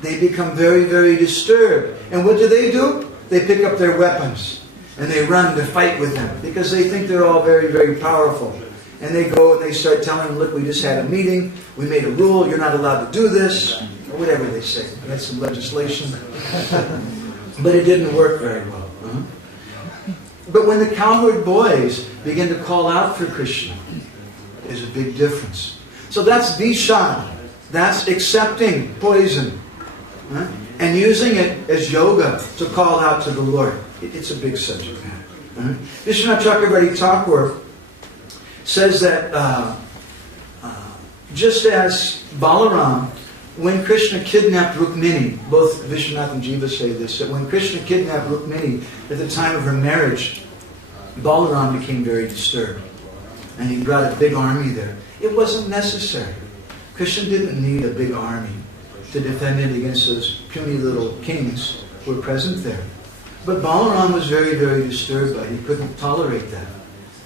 they become very, very disturbed. And what do? They pick up their weapons and they run to fight with them because they think they're all very, very powerful. And they go and they start telling them, look, we just had a meeting, we made a rule, you're not allowed to do this, or whatever they say. That's some legislation. But it didn't work very well. But when the cowherd boys begin to call out for Krishna, there's a big difference. So that's Vishad. That's accepting poison. And using it as yoga to call out to the Lord. It's a big subject matter. Vishwanath Chakravarti Thakur says that just as Balaram, when Krishna kidnapped Rukmini, both Vishwanath and Jiva say this, that when Krishna kidnapped Rukmini at the time of her marriage, Balaram became very disturbed. And he brought a big army there. It wasn't necessary. Krishna didn't need a big army to defend it against those puny little kings who were present there. But Balaram was very, very disturbed by it. He couldn't tolerate that.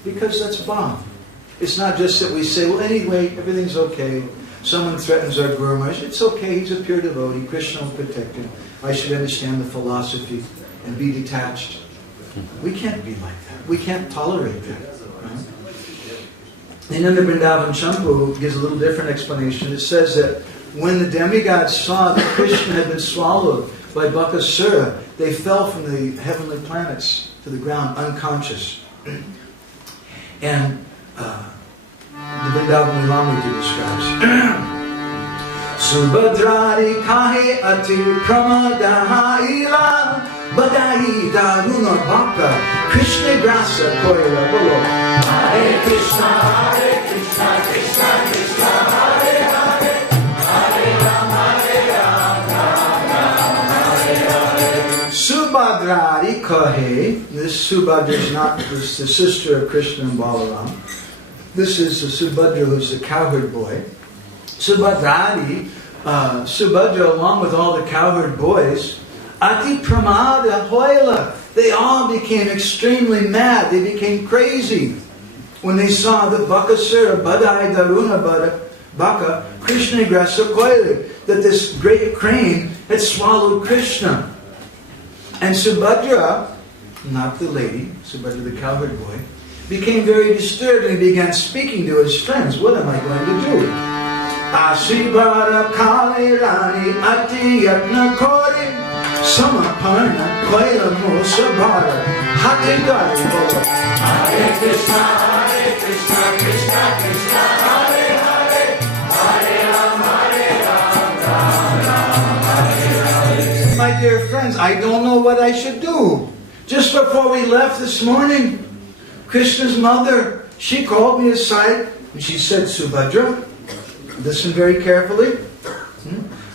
Because that's Bhav. It's not just that we say, well, anyway, everything's okay. Someone threatens our Guru Maharaj. It's okay, he's a pure devotee. Krishna will protect him. I should understand the philosophy and be detached. We can't be like that. We can't tolerate that. Right? And then the Vrindavan Champu gives a little different explanation. It says that when the demigods saw that Krishna had been swallowed by Bakasura, they fell from the heavenly planets to the ground unconscious. And the Vrindavan Lamrita describes Subhadrari kahe ati pramadahaila badai daruna bhakta Krishna grasa koila bolo Hare Krishna, Krishna Krishna, Hare Hare Subhadrari kahe. This Subhadra is not the sister of Krishna and Balaram. This is the Subhadra who's the cowherd boy. Subhadrari, Subhadra along with all the cowherd boys, ati pramada hoila. They all became extremely mad. They became crazy when they saw that Bakasura, Badai Daruna Baka, Krishna Grasa Koili, that this great crane had swallowed Krishna. And Subhadra, not the lady, Subhadra the cowherd boy, became very disturbed and he began speaking to his friends. What am I going to do? Asibara Kali Rani Ati Yatna Kori Samaparna Koila Musabara Hati Gari Bola Hare Krishna, Hare Krishna, Krishna Krishna, Hare Hare Hare Ram, Hare Ram. My dear friends, I don't know what I should do. Just before we left this morning, Krishna's mother, she called me aside and she said, Subhadra, listen very carefully.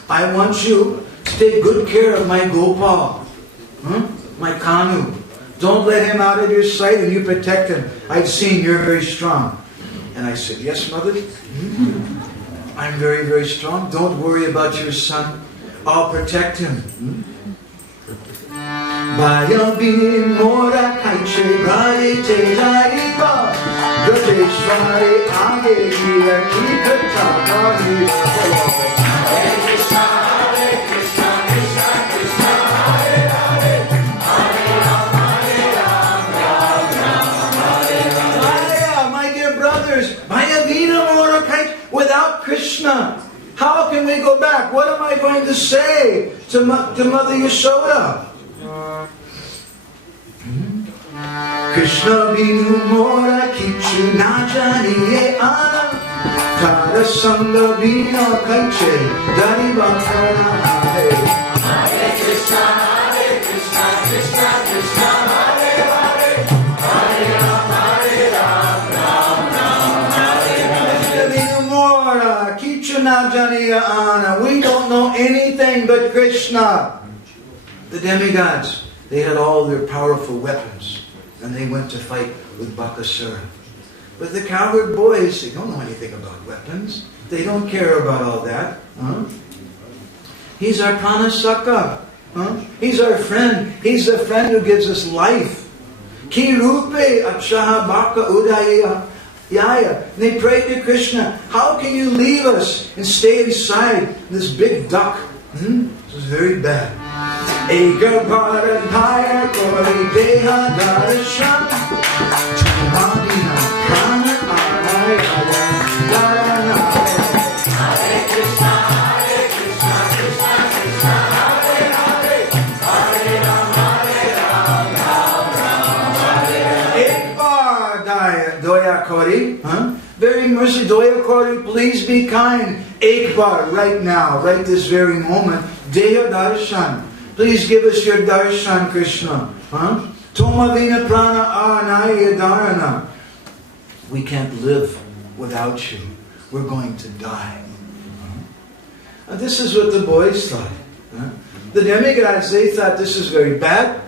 I want you to take good care of my Gopal, my Kanu. Don't let him out of your sight and you protect him. I've seen you're very strong. And I said, yes, mother. I'm very, very strong. Don't worry about your son. I'll protect him. Baya bin mora kaiche bhai te jaiba Gajeshwari aage kiya ki katha kari Hare Krishna, Krishna Krishna, Hare Hare Hare Ram, Ram Ram, Hare my dear brothers, Baya vina mora kaiche, without Krishna, how can we go back? What am I going to say to Mother Yashoda? Krishna binu mora kichu na janiye ana Tara sangha bina kaiche dari bakara hare Hare Krishna, Krishna Krishna, Hare Hare Hare Ram, Ram Ram, Hare binu mora kichu na janiye ana. We don't know anything but Krishna. The demigods, they had all their powerful weapons. And they went to fight with Bakasura. But the cowherd boys, they don't know anything about weapons. They don't care about all that. He's our pranasaka. He's our friend. He's the friend who gives us life. Ki rupe akshaha baka udaya yaya. They prayed to Krishna, how can you leave us and stay inside this big duck? This is very bad. Eka bharadhaya kori deha darshan Chamadina prana araya dharana Hare Krishna, Krishna Krishna, Hare Hare Hare Ram, Ram Ram, Ek bar doya kori, very mercy, doya kori, please be kind. Ek bar, right now, right this very moment, deha darshan. Please give us your darshan, Krishna. Toma vina prana anaya dharana. We can't live without you. We're going to die. This is what the boys thought. The demigods, they thought this is very bad.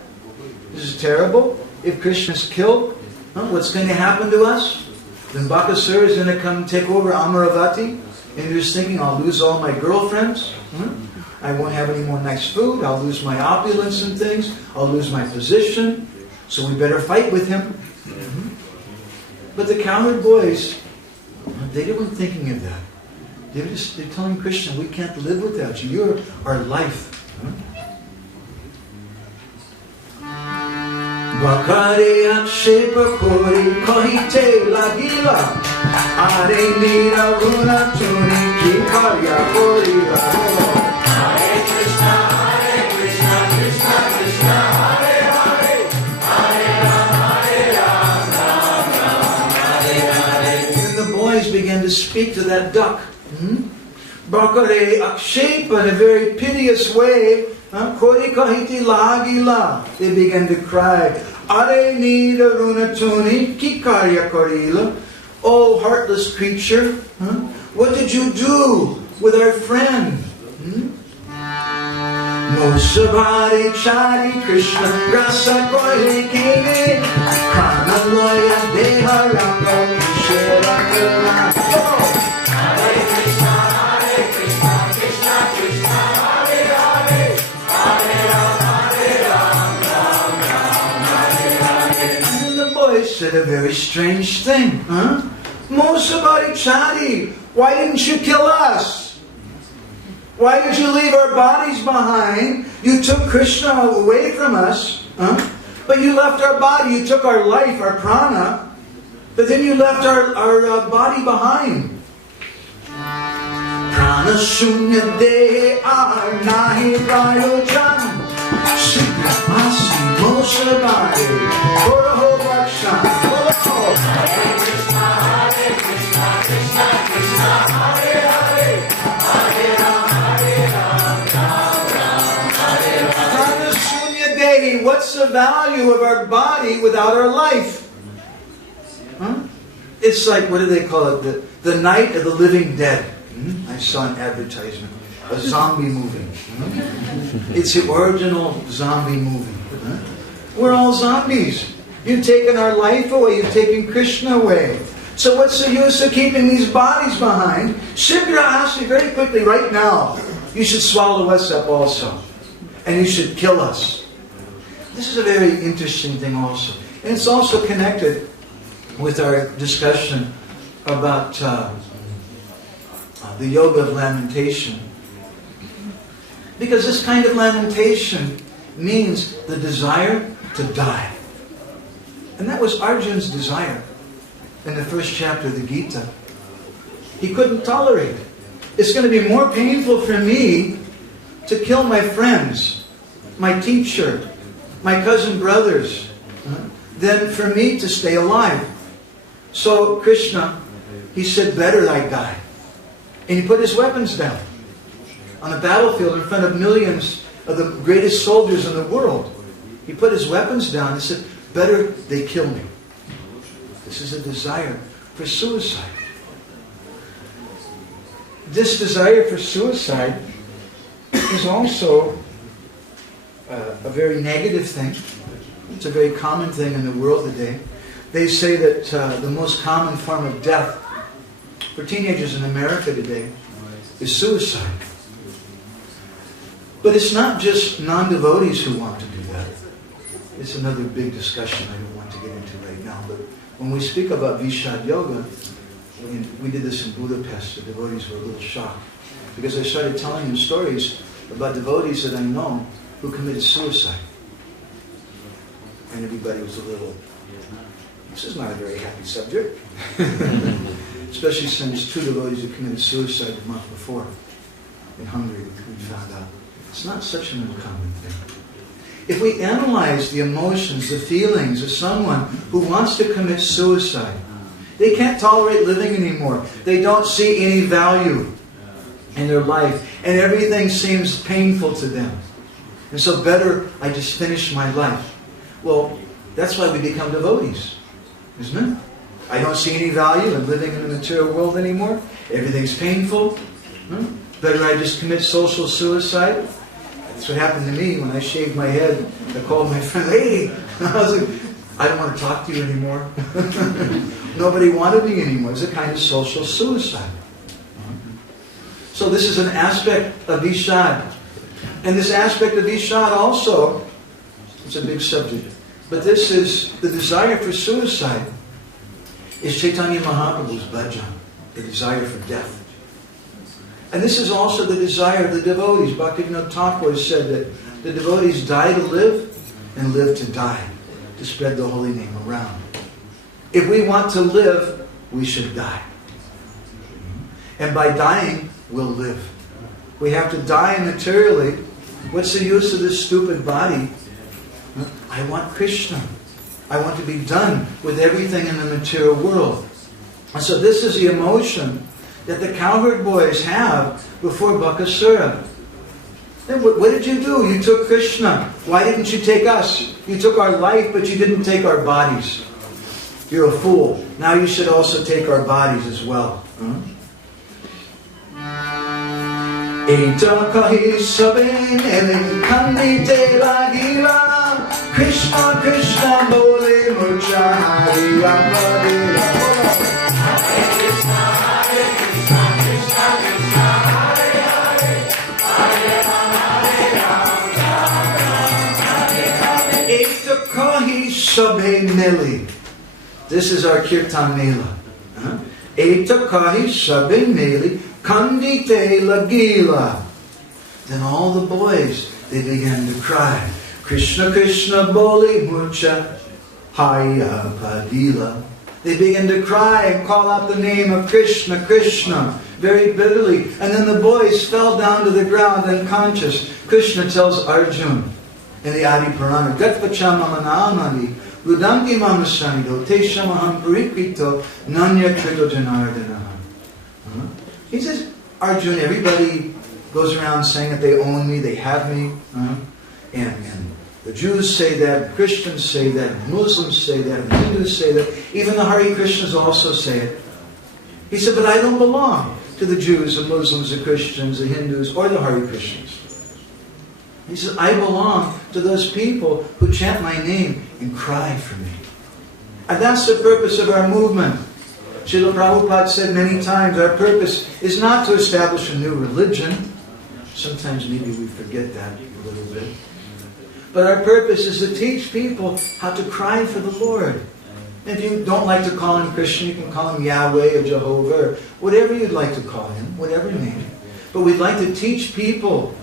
This is terrible. If Krishna is killed, what's going to happen to us? Then Bakasura is going to come take over Amaravati. And you're just thinking, I'll lose all my girlfriends. I won't have any more nice food. I'll lose my opulence and things. I'll lose my position. So we better fight with him. But the cowherd boys, they weren't thinking of that. They're telling Krishna, we can't live without you. You're our life. Bakare akshepa kori kahite lagila Are nira runa tuni ki karya korila Hare Krishna, Krishna Krishna, Hare Hare Hare Ram, Hare Hare. And the boys began to speak to that duck. Bakare akshepa, in a very piteous way. Kori kahiti lagila. They began to cry. Are nira runatuni ki karya korila. Oh, heartless creature, what did you do with our friend? Mosabari chari Krishna rasa koi kene Pranaloya deha ranga kishera kela. Hare Krishna, Krishna Krishna, Hare Hare Hare Ram, Ram Hare. And the boy said a very strange thing. Mosabari chari, why didn't you kill us? Why did you leave our bodies behind? You took Krishna away from us. But you left our body. You took our life, our prana. But then you left our body behind. Prana shunya dehe ar nahi prayojan. Shikha asi mosabari koroho vakshan. Hare Krishna, Krishna Krishna, Hare Hare Hare Ram, Ram Dehi, what's the value of our body without our life? It's like, what do they call it? The Night of the Living Dead. I saw an advertisement. A zombie movie. It's the original zombie movie. We're all zombies. You've taken our life away. You've taken Krishna away. So what's the use of keeping these bodies behind? Shigra asked me very quickly, right now, you should swallow us up also. And you should kill us. This is a very interesting thing also. And it's also connected with our discussion about the yoga of lamentation. Because this kind of lamentation means the desire to die. And that was Arjuna's desire in the first chapter of the Gita. He couldn't tolerate it. It's going to be more painful for me to kill my friends, my teacher, my cousin brothers, than for me to stay alive. So Krishna, he said, better I die. And he put his weapons down on the battlefield in front of millions of the greatest soldiers in the world. He put his weapons down and said, better they kill me. This is a desire for suicide. This desire for suicide is also a very negative thing. It's a very common thing in the world today. They say that the most common form of death for teenagers in America today is suicide. But it's not just non-devotees who want to do that. It's another big discussion I don't want to get into right now. But when we speak about Vishad Yoga, we did this in Budapest. The devotees were a little shocked because I started telling them stories about devotees that I know who committed suicide. And everybody was a little, this is not a very happy subject. Especially since two devotees who committed suicide the month before in Hungary, we found out. It's not such an uncommon thing. If we analyze the emotions, the feelings of someone who wants to commit suicide, they can't tolerate living anymore. They don't see any value in their life. And everything seems painful to them. And so better I just finish my life. Well, that's why we become devotees, isn't it? I don't see any value in living in the material world anymore. Everything's painful. Better I just commit social suicide. That's what happened to me when I shaved my head. I called my friend, hey, I was like, I don't want to talk to you anymore. Nobody wanted me anymore. It's a kind of social suicide. So this is an aspect of Vishad. And this aspect of Vishad also, it's a big subject. But this is the desire for suicide is Chaitanya Mahaprabhu's bhajan, the desire for death. And this is also the desire of the devotees. Bhaktivinoda Thakur said that the devotees die to live and live to die, to spread the holy name around. If we want to live, we should die. And by dying, we'll live. We have to die materially. What's the use of this stupid body? I want Krishna. I want to be done with everything in the material world. And so this is the emotion that the cowherd boys have before Bakasura. Then what did you do? You took Krishna. Why didn't you take us? You took our life, but you didn't take our bodies. You're a fool. Now you should also take our bodies as well. Eta kahi sabin elin kandite lagila Krishna Krishna bole mucha hari Hare Krishna Krishna Krishna Hare Hare Hare Rama Hare Rama Eta kahi sabin meli. This is our kirtan mela. Eta kahi sabin meli Kandite lagila. Then all the boys, they began to cry. Krishna Krishna boli mucha haya padila. They began to cry and call out the name of Krishna Krishna very bitterly. And then the boys fell down to the ground unconscious. Krishna tells Arjuna in the Adi Purana, Gatvachamamanaamani Rudangi Mamasanido Teshamaham Parikrito Nanya Krito Janardana. He says, Arjuna, everybody goes around saying that they own me, they have me. And the Jews say that, Christians say that, Muslims say that, and Hindus say that. Even the Hare Krishnas also say it. He said, but I don't belong to the Jews, the Muslims, the Christians, the Hindus, or the Hare Krishnas. He says, I belong to those people who chant my name and cry for me. And that's the purpose of our movement. Srila Prabhupada said many times, our purpose is not to establish a new religion. Sometimes maybe we forget that a little bit. But our purpose is to teach people how to cry for the Lord. If you don't like to call him Krishna, you can call him Yahweh or Jehovah, or whatever you'd like to call him, whatever name. But we'd like to teach people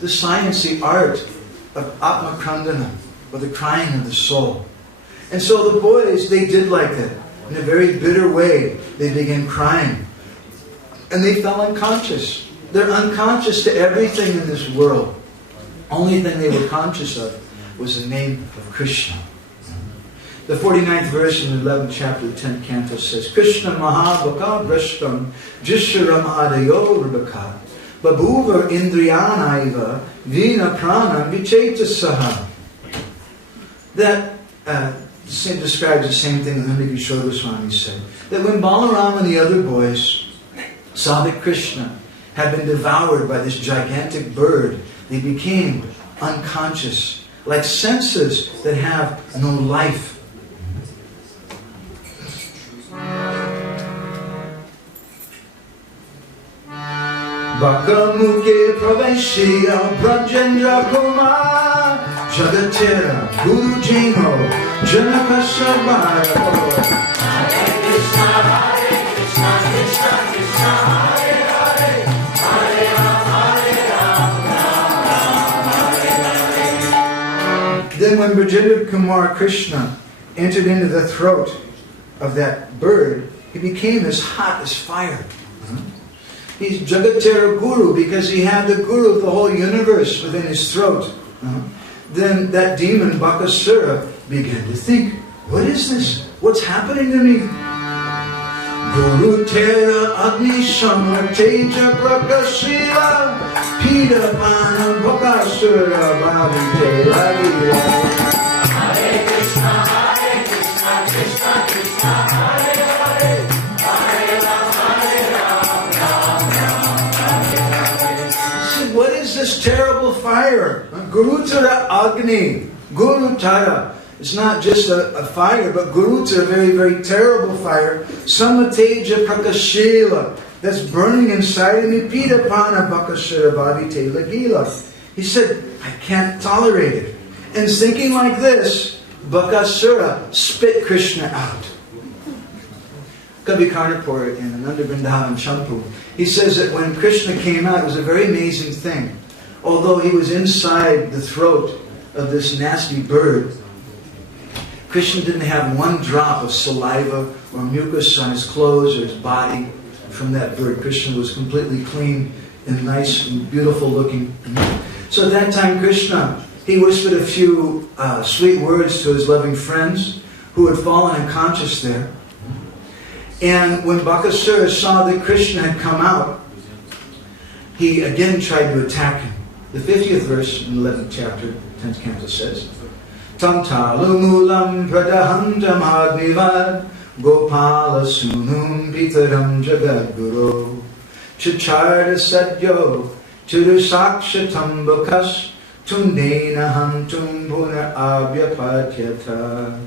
the science, the art of Atma Krandana, or the crying of the soul. And so the boys, they did like that. In a very bitter way, they began crying. And they fell unconscious. They're unconscious to everything in this world. Only thing they were conscious of was the name of Krishna. The 49th verse in the 11th chapter of the 10th canto says, Krishna Mahabhaka Brashtam Jisharam Adayo Rubaka Babhuva Indriyanaiva Vina Prana Vichetasaha. That describes the same thing that Nanda Kishore Goswami said. That when Balaram and the other boys saw that Krishna had been devoured by this gigantic bird, they became unconscious, like senses that have no life. Bakamuke Praveshya Brajendra Kumar Jagatera Guru Jino Janakashabara. Hare Krishna, Krishna Krishna, Hare Hare, Hare Ram, Hare Ram, Ram Ram, Hare Hare. Then when Brajendra Kumar Krishna entered into the throat of that bird, he became as hot as fire. He's Jagatera Guru because he had the Guru of the whole universe within his throat. Then that demon Bakasura began to think, what is this? What's happening to me? Guru Tera Agni Shamar Teja Prakashila Pita Pana Bakasura Bhavite Lagila. Hare Krishna, Krishna Krishna, Hare Hare, Hare Ram, Hare Ram, Ram Ram. He said, what is this terrible fire? Guru Tara Agni. Guru Tara. It's not just a fire, but Gurutara, a very, very terrible fire. Samateja Prakashila. That's burning inside of me. Pita Pana Bakasura Bhavite Lagila. He said, I can't tolerate it. And thinking like this, Bakasura spit Krishna out. Kavi Karnapur in Ananda Vrindavan Champu, he says that when Krishna came out, it was a very amazing thing. Although he was inside the throat of this nasty bird, Krishna didn't have one drop of saliva or mucus on his clothes or his body from that bird. Krishna was completely clean and nice and beautiful looking. So at that time, Krishna, he whispered a few sweet words to his loving friends who had fallen unconscious there. And when Bakasura saw that Krishna had come out, he again tried to attack him. The 50th verse in the 11th chapter, 10th canto says, Tam talumulam pradahantam agnivad Gopala sunum pitaram jagadguru Chacharda sadyo Chirusakshatam bakas Tundena hantum puna abhyapatyata.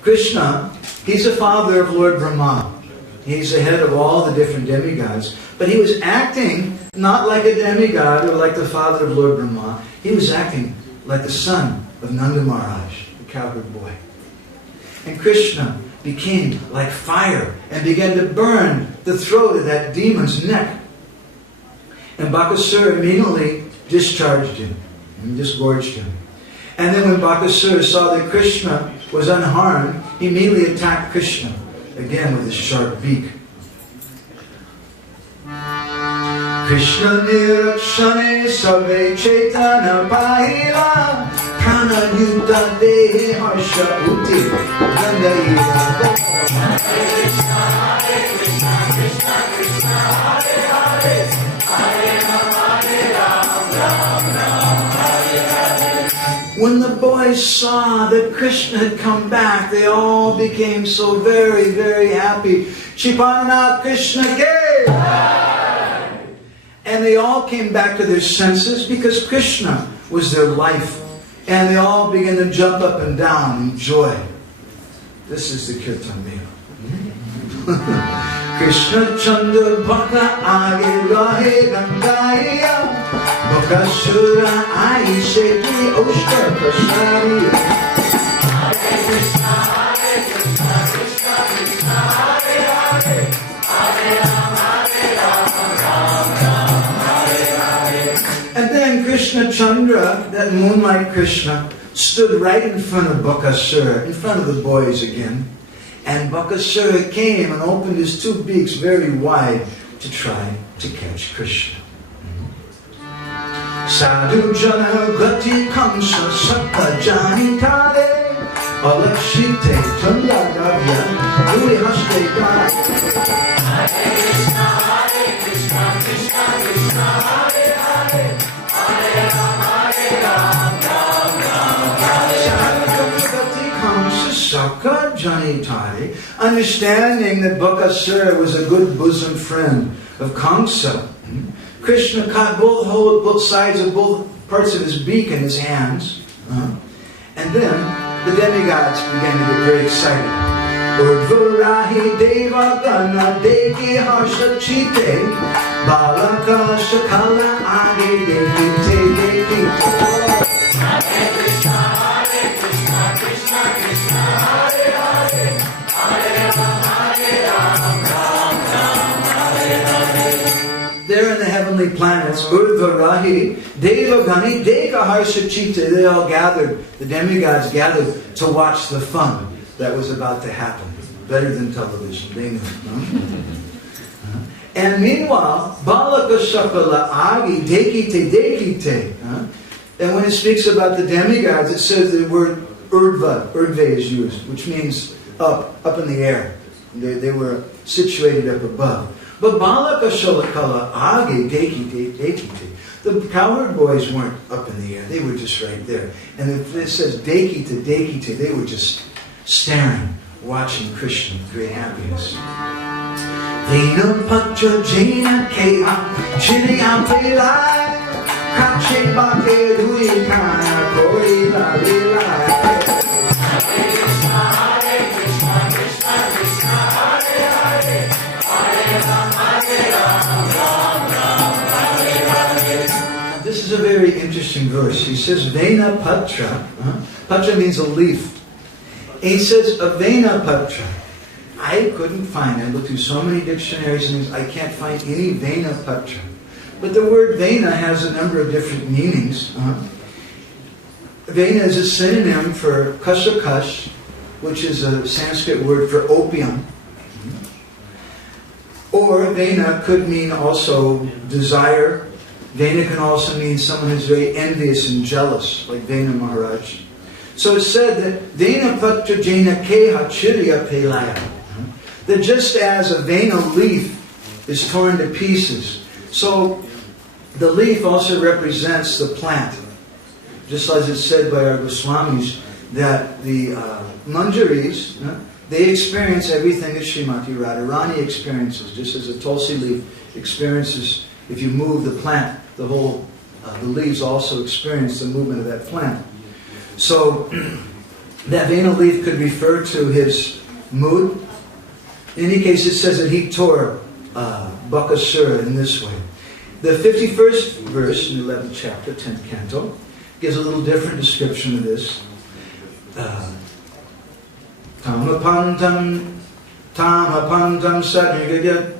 Krishna, he's the father of Lord Brahma. He's the head of all the different demigods. But he was acting not like a demigod or like the father of Lord Brahma. He was acting like the son of Nanda Maharaj, the cowherd boy. And Krishna became like fire and began to burn the throat of that demon's neck. And Bakasura immediately discharged him and disgorged him. And then when Bakasura saw that Krishna was unharmed, he immediately attacked Krishna again with his sharp beak. Krishna nirakshane sabe chaitana pahila prana yuddha dehe harsha uti gandhira. Hare Krishna, Krishna Krishna, Hare Hare, Hare Ram, Ram Ram, Hare Hare. When the boys saw that Krishna had come back, they all became so very, very happy. Chipananath Krishna Ke! And they all came back to their senses because Krishna was their life. And they all began to jump up and down in joy. This is the Kirtan Mela. Krishna Chandra Baka Age Rahe Gangaya Bakasura Aise Ki Oshta Prasari. Hare Krishna, Krishna Krishna, Hare Hare, Hare Ram, Ram Ram, Hare Hare. And then Krishna Chandra, that moonlight Krishna, stood right in front of Bakasura, in front of the boys again. And Bakasura came and opened his two beaks very wide to try to catch Krishna. Sadhu Jana Gati Kamsa Sakha Jani Tare Alakshite Tandagavya Duri Haste Dai. Hare Krishna, Krishna Krishna, Hare Hare, Hare Ram, Ram Ram, Hare Hare. Saka Janitari, understanding that Bakasura was a good bosom friend of Kamsa, Krishna caught both sides of both parts of his beak in his hands. And then the demigods began to get very excited. Urdvarahi Deva Gana Deki Harsha Chite Balaka Shakala Adi Deki Deki. Hare Krishna, Krishna Krishna, Hare Hare, Hare Ram, Ram Ram, Hare Hare. There in the heavenly planets, Urdvarahi, Devagani, Dekaharsachita, they all gathered, the demigods gathered to watch the fun that was about to happen. Better than television, they knew. No? And meanwhile, Balaka Shakala Agi, Dekite. And when it speaks about the demigods, it says the word Urdve is used, which means up in the air. They were situated up above. But Balaka Shalakala Age Dekite, the cowherd boys weren't up in the air. They were just right there. And if it says Dekite, they were just staring, watching Krishna with great happiness. Vena Patra Jaina Kea Chili Ampelai Kache Bake Dui Kana Kori La Lila. Hare Krishna, Krishna Krishna, Hare Hare, Hare Ram, Ram Hare. This is a very interesting verse. He says Vena Patra. Patra means a leaf. And he says Avena Patra. I couldn't find, I looked through so many dictionaries and I can't find any Vena Patra. But the word Vena has a number of different meanings. Vena is a synonym for Kasakash, which is a Sanskrit word for opium. Or Vena could mean also desire. Vena can also mean someone who's very envious and jealous, like Vena Maharaj. So it's said that Vena Patra Jaina Keha Chirya Pelaya. That just as a Vena leaf is torn to pieces, so the leaf also represents the plant. Just as it's said by our Goswamis, that the Manjaris, they experience everything that Srimati Radharani experiences, just as a Tulsi leaf experiences. If you move the plant, the leaves also experience the movement of that plant. So that Vena leaf could refer to his mood. In any case, it says that he tore Bakasura in this way. The 51st verse in the 11th chapter, 10th canto, gives a little different description of this. Tamapantam sadnigadyat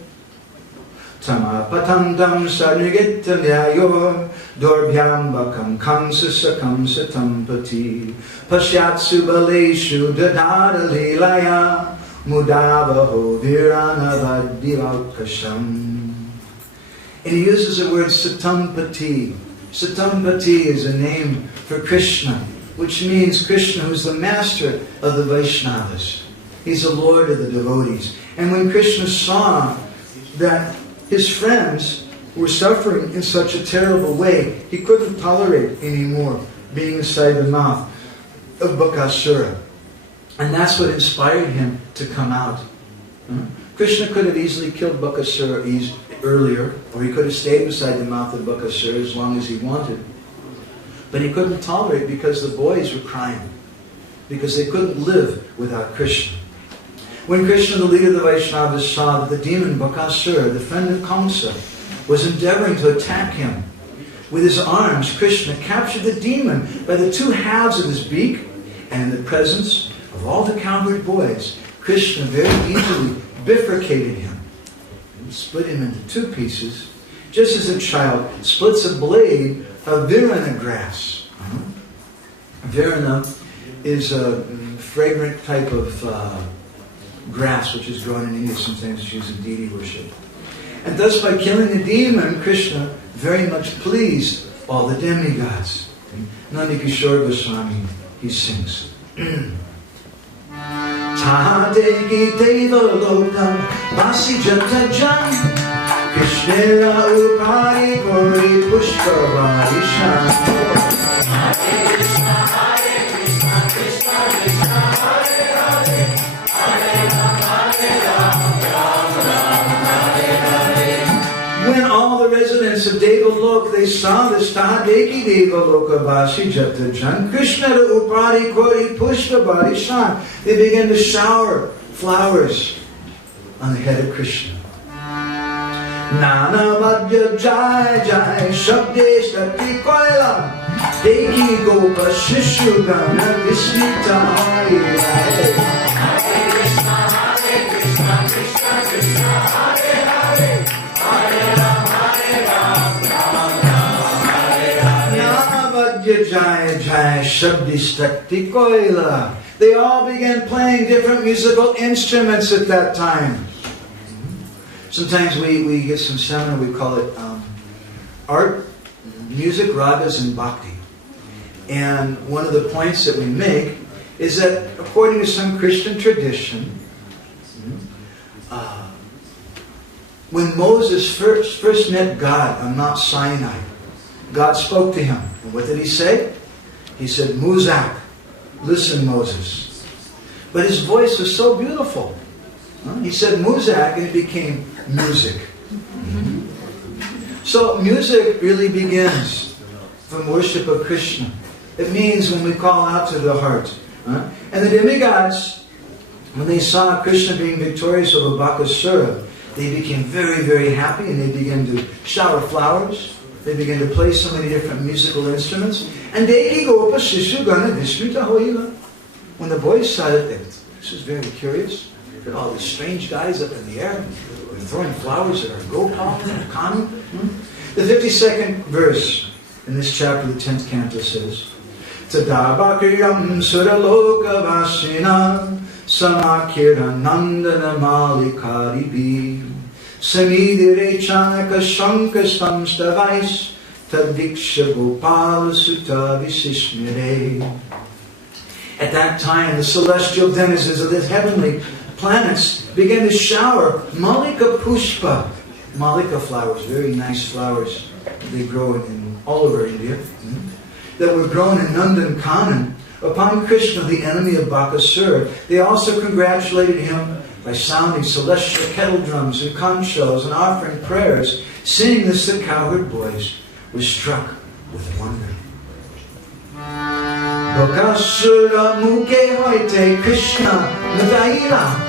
Tamapatantam sadnigatyanyayor Dorbhyam bakam kamsasakam satampati Pasyatsu baleshu dadada lilaya Mudavaho viranavadivakasham. And he uses the word Satampati. Satampati is a name for Krishna, which means Krishna, who's the master of the Vaishnavas. He's the Lord of the devotees. And when Krishna saw that his friends were suffering in such a terrible way, he couldn't tolerate anymore being inside the mouth of Bakasura. And that's what inspired him to come out. Krishna could have easily killed Bakasura earlier, or he could have stayed inside the mouth of Bakasura as long as he wanted. But he couldn't tolerate it because the boys were crying, because they couldn't live without Krishna. When Krishna, the leader of the Vaishnavas, saw that the demon Bakasura, the friend of Kamsa, was endeavoring to attack him, with his arms, Krishna captured the demon by the two halves of his beak, and in the presence of all the cowherd boys, Krishna very easily bifurcated him, and split him into two pieces, just as a child splits a blade of virana grass. Virana is a fragrant type of grass which is grown in India. Sometimes it's used in deity worship. And thus, by killing the demon, Krishna very much pleased all the demigods. Nandi Kishore Goswami, he sings. Tadegi Deva Lokam Basi Jata Jan Krishnera Upari Kori Pushpa Varishan. When all the residents of Devalok, they saw this Tahadeki Devalokabasi Jatajan, Krishna Upari Kori Pushpa Barishan, they began to shower flowers on the head of Krishna. Nana Madhya Jai Jai Shabdesh Tati Koila Deki Gopa Shishu Gana Vismita Hari Hare Krishna Krishna Krishna Hare Hare Jai Jai Shabdistakti Koila. They all began playing different musical instruments at that time. Sometimes we get some seminar, we call it art, music, ragas, and bhakti. And one of the points that we make is that according to some Christian tradition, when Moses first met God on Mount Sinai, God spoke to him. And what did he say? He said, Muzak, listen, Moses. But his voice was so beautiful. He said Muzak, and it became music. So music really begins from worship of Krishna. It means when we call out to the heart. And the demigods, when they saw Krishna being victorious over Bakasura, they became very, very happy, and they began to shower flowers. They began to play so many different musical instruments. And when the boys saw it, this is very curious. Look at all these strange guys up in the air. They're throwing flowers at our Gopal and Kanu. The 52nd verse in this chapter, the 10th canto says, Tadabakriram suraloka vasina samakira nandana malikaribi samidire chanaka shankastam stavais tadiksha gopala sutta visishmire. At that time, the celestial denizens of the heavenly planets began to shower Malika Pushpa, Malika flowers, very nice flowers. They grow in all over India, that were grown in Nandan Kanan, upon Krishna, the enemy of Bakasura. They also congratulated him by sounding celestial kettle drums and conch shells and offering prayers. Seeing this, the cowherd boys were struck with wonder. Bakasura muke hoite Krishna nadaila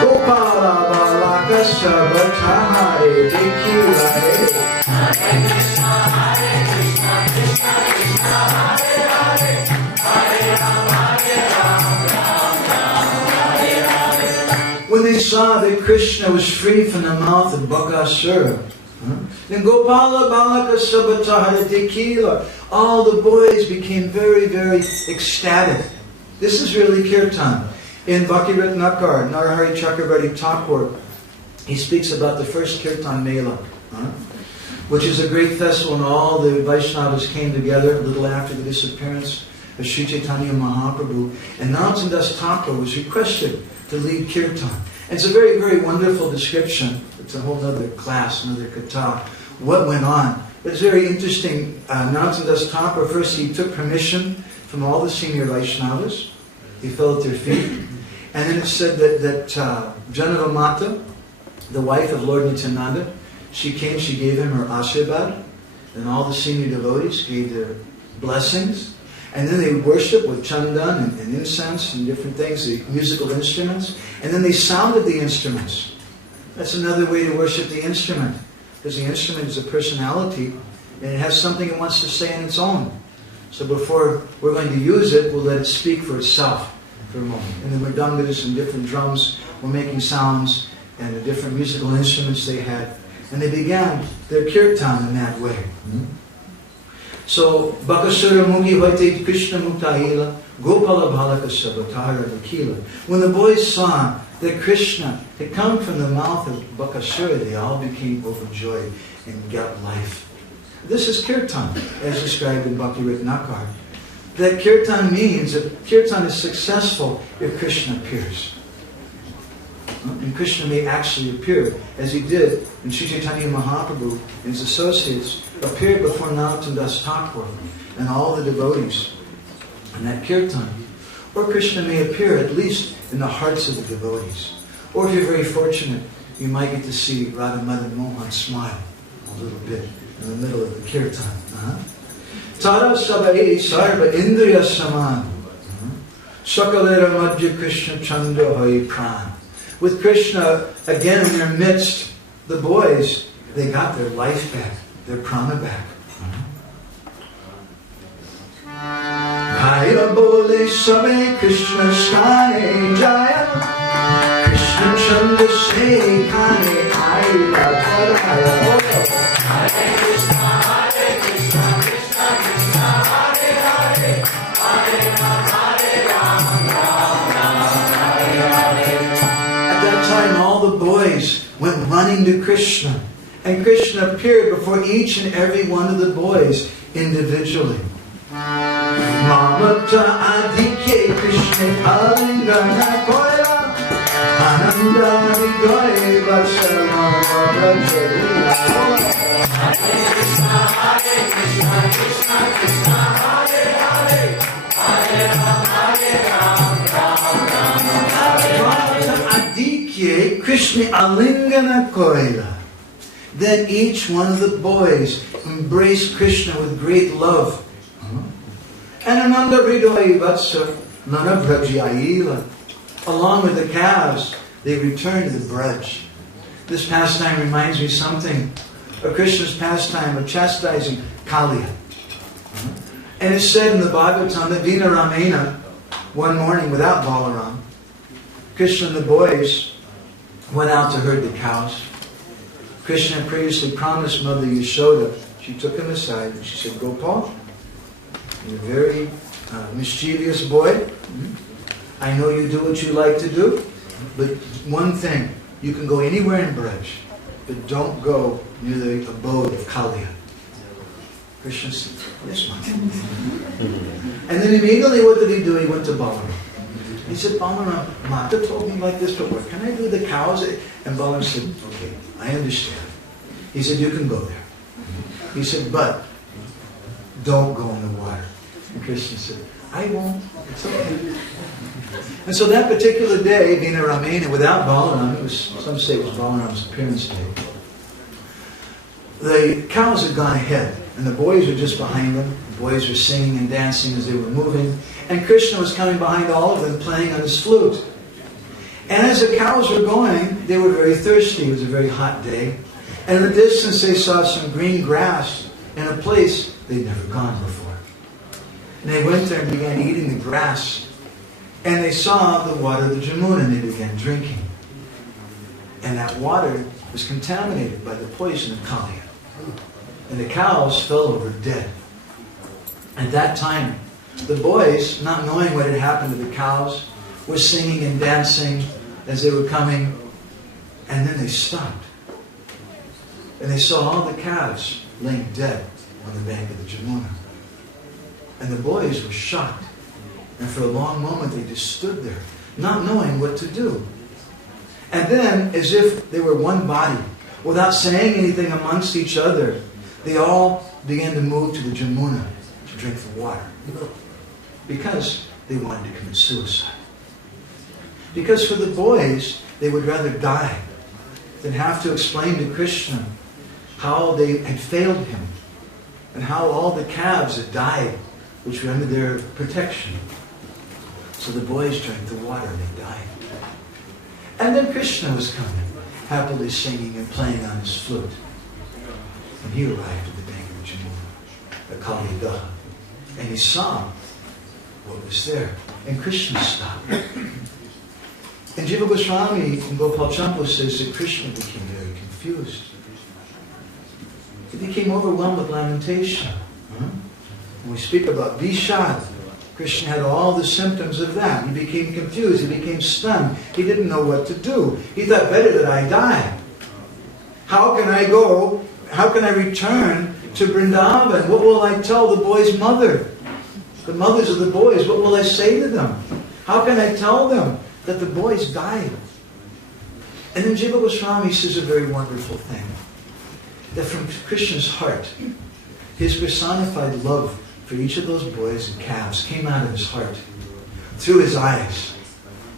Gopala balaka sabatahare dekila. Hare Krishna, Krishna Krishna, Hare Hare, Hare Rama, Hare Rama. When they saw that Krishna was free from the mouth of Bakasura, then Gopala balaka sabatahare dekila. All the boys became very, very ecstatic. This is really kirtan. In Bhakti Ratnakar, Narahari Chakravarti Thakur, he speaks about the first kirtan mela, which is a great festival when all the Vaishnavas came together a little after the disappearance of Sri Chaitanya Mahaprabhu. And Narottam Das Thakur was requested to lead kirtan. And it's a very, very wonderful description. It's a whole other class, another katha, what went on. But it's very interesting. Narottam Das Thakur, first he took permission from all the senior Vaishnavas. He fell at their feet. And then it said that Janava Mata, the wife of Lord Nityananda, she came, she gave him her ashirvad, and all the senior devotees gave their blessings. And then they worship with chandan and incense and different things, the musical instruments. And then they sounded the instruments. That's another way to worship the instrument. Because the instrument is a personality and it has something it wants to say on its own. So before we're going to use it, we'll let it speak for itself for a moment. And the mridangas and different drums were making sounds and the different musical instruments they had. And they began their kirtan in that way. So, Bakasura mugi vaite Krishna muktaila, Gopala bhalaka sabatara vakila. When the boys saw that Krishna had come from the mouth of Bakasura, they all became overjoyed and got life. This is kirtan, as described in Bhakti Ratnakar. That kirtan means that kirtan is successful if Krishna appears. And Krishna may actually appear, as he did when Sri Chaitanya Mahaprabhu and his associates appeared before Narottam Das Thakur and all the devotees in that kirtan. Or Krishna may appear at least in the hearts of the devotees. Or if you're very fortunate, you might get to see Radha Madan Mohan smile a little bit in the middle of the kirtan. Tada sabai sarva indriya saman, sakalera madhya Krishna chanda hai pran. With Krishna again in their midst, the boys, they got their life back, their prana back. Jaya bole sabe Krishna stane jaya, Krishna chanda se kane aila karaya. Hare Krishna, Krishna Krishna, Hare Hare, Hare Rama, Ram Ram, Hare Hare. At that time, all the boys went running to Krishna, and Krishna appeared before each and every one of the boys individually. Mamata adike Krishna alingana koila, ananda vigoye vasana rajaya. Hare Krishna, Krishna Krishna, Hare Hare, Hare Rama, Ram Ram, Adike Krishna alingana koila. Then each one of the boys embraced Krishna with great love. And Ananda Hridaya Vatsa Nana Braji Aila. Along with the calves, they returned to the Braj. This pastime reminds me something of Krishna's pastime of chastising Kaliya. And it's said in the Bhagavatam that Vina Ramena, one morning without Balaram, Krishna and the boys went out to herd the cows. Krishna had previously promised Mother Yashoda. She took him aside and she said, Gopal, you're a very mischievous boy. I know you do what you like to do, but one thing, you can go anywhere in Braj, but don't go near the abode of Kaliya. Krishna said, yes, Mother. And then immediately what did he do? He went to Balaram. He said, Balaram, Mata told me like this, but what can I do with the cows? And Balaram said, okay, I understand. He said, you can go there. He said, but don't go in the water. And Krishna said, I won't. It's okay. And so that particular day, Vina Ramena, without Balaram, it was, some say it was Balaram's appearance day, the cows had gone ahead, and the boys were just behind them. The boys were singing and dancing as they were moving, and Krishna was coming behind all of them, playing on his flute. And as the cows were going, they were very thirsty. It was a very hot day. And in the distance, they saw some green grass in a place they'd never gone before. And they went there and began eating the grass. And they saw the water of the Jamuna, and they began drinking. And that water was contaminated by the poison of Kaliya. And the cows fell over dead. At that time, the boys, not knowing what had happened to the cows, were singing and dancing as they were coming. And then they stopped. And they saw all the calves laying dead on the bank of the Jamuna. And the boys were shocked. And for a long moment they just stood there, not knowing what to do. And then, as if they were one body, without saying anything amongst each other, they all began to move to the Jamuna to drink the water. Because they wanted to commit suicide. Because for the boys, they would rather die than have to explain to Krishna how they had failed him and how all the calves had died which were under their protection. So the boys drank the water and they died. And then Krishna was coming, happily singing and playing on his flute. And he arrived at the bank of Jamuna, the Kali Daha. And he saw what was there. And Krishna stopped. And Jiva Goswami and Gopal Champa says that Krishna became very confused. He became overwhelmed with lamentation. When we speak about Vishad, Krishna had all the symptoms of that. He became confused. He became stunned. He didn't know what to do. He thought, better that I die. How can I go? How can I return to Vrindavan? What will I tell the boy's mother? The mothers of the boys, what will I say to them? How can I tell them that the boys died? And then Jiva Goswami says a very wonderful thing. That from Krishna's heart, his personified love for each of those boys and calves came out of his heart, through his eyes,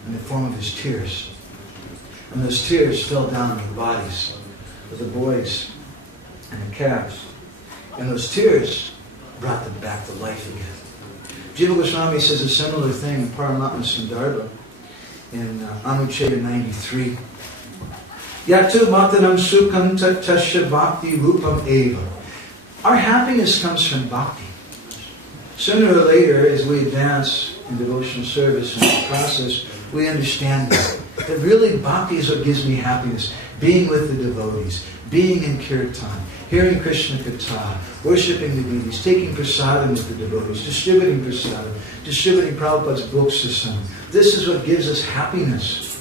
in the form of his tears. And those tears fell down on the bodies of the boys and the calves. And those tears brought them back to life again. Jiva Goswami says a similar thing in Paramatma Sundarbha in Anucheda 93. Yatu bhaktanam sukham tasya bhakti rupam eva. Our happiness comes from bhakti. Sooner or later, as we advance in devotional service and the process, we understand that really bhakti is what gives me happiness. Being with the devotees, being in kirtan, hearing Krishna Katha, worshipping the deities, taking prasadam with the devotees, distributing prasadam, distributing Prabhupada's books to someone. This is what gives us happiness.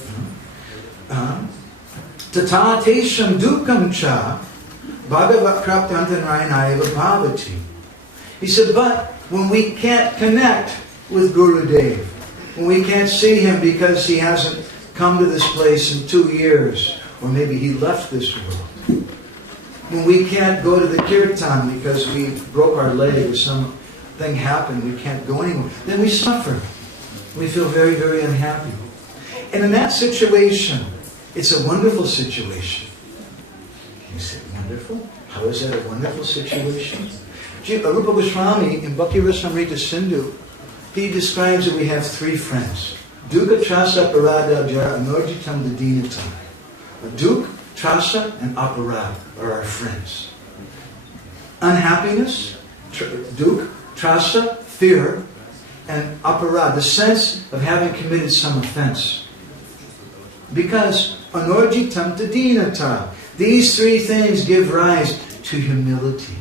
Tata tesham dukam cha bhagavat praptantanrayanayava bhavati. He said, but when we can't connect with Gurudev, when we can't see him because he hasn't come to this place in 2 years, or maybe he left this world, when we can't go to the kirtan because we broke our leg or something happened, we can't go anywhere, then we suffer. We feel very, very unhappy. And in that situation, it's a wonderful situation. You say, wonderful? How is that a wonderful situation? Rupa Goswami in Bhakti Rasamrita Sindhu, he describes that we have 3 friends. Dukkha, Trasa, Aparada, Jara, Anorjitam, Dadinatam. Dukkha, Trasa, and Aparada are our friends. Unhappiness, Dukkha, Trasa, fear, and Aparada, the sense of having committed some offense. Because Anorjitam, Dadinatam. These 3 things give rise to humility.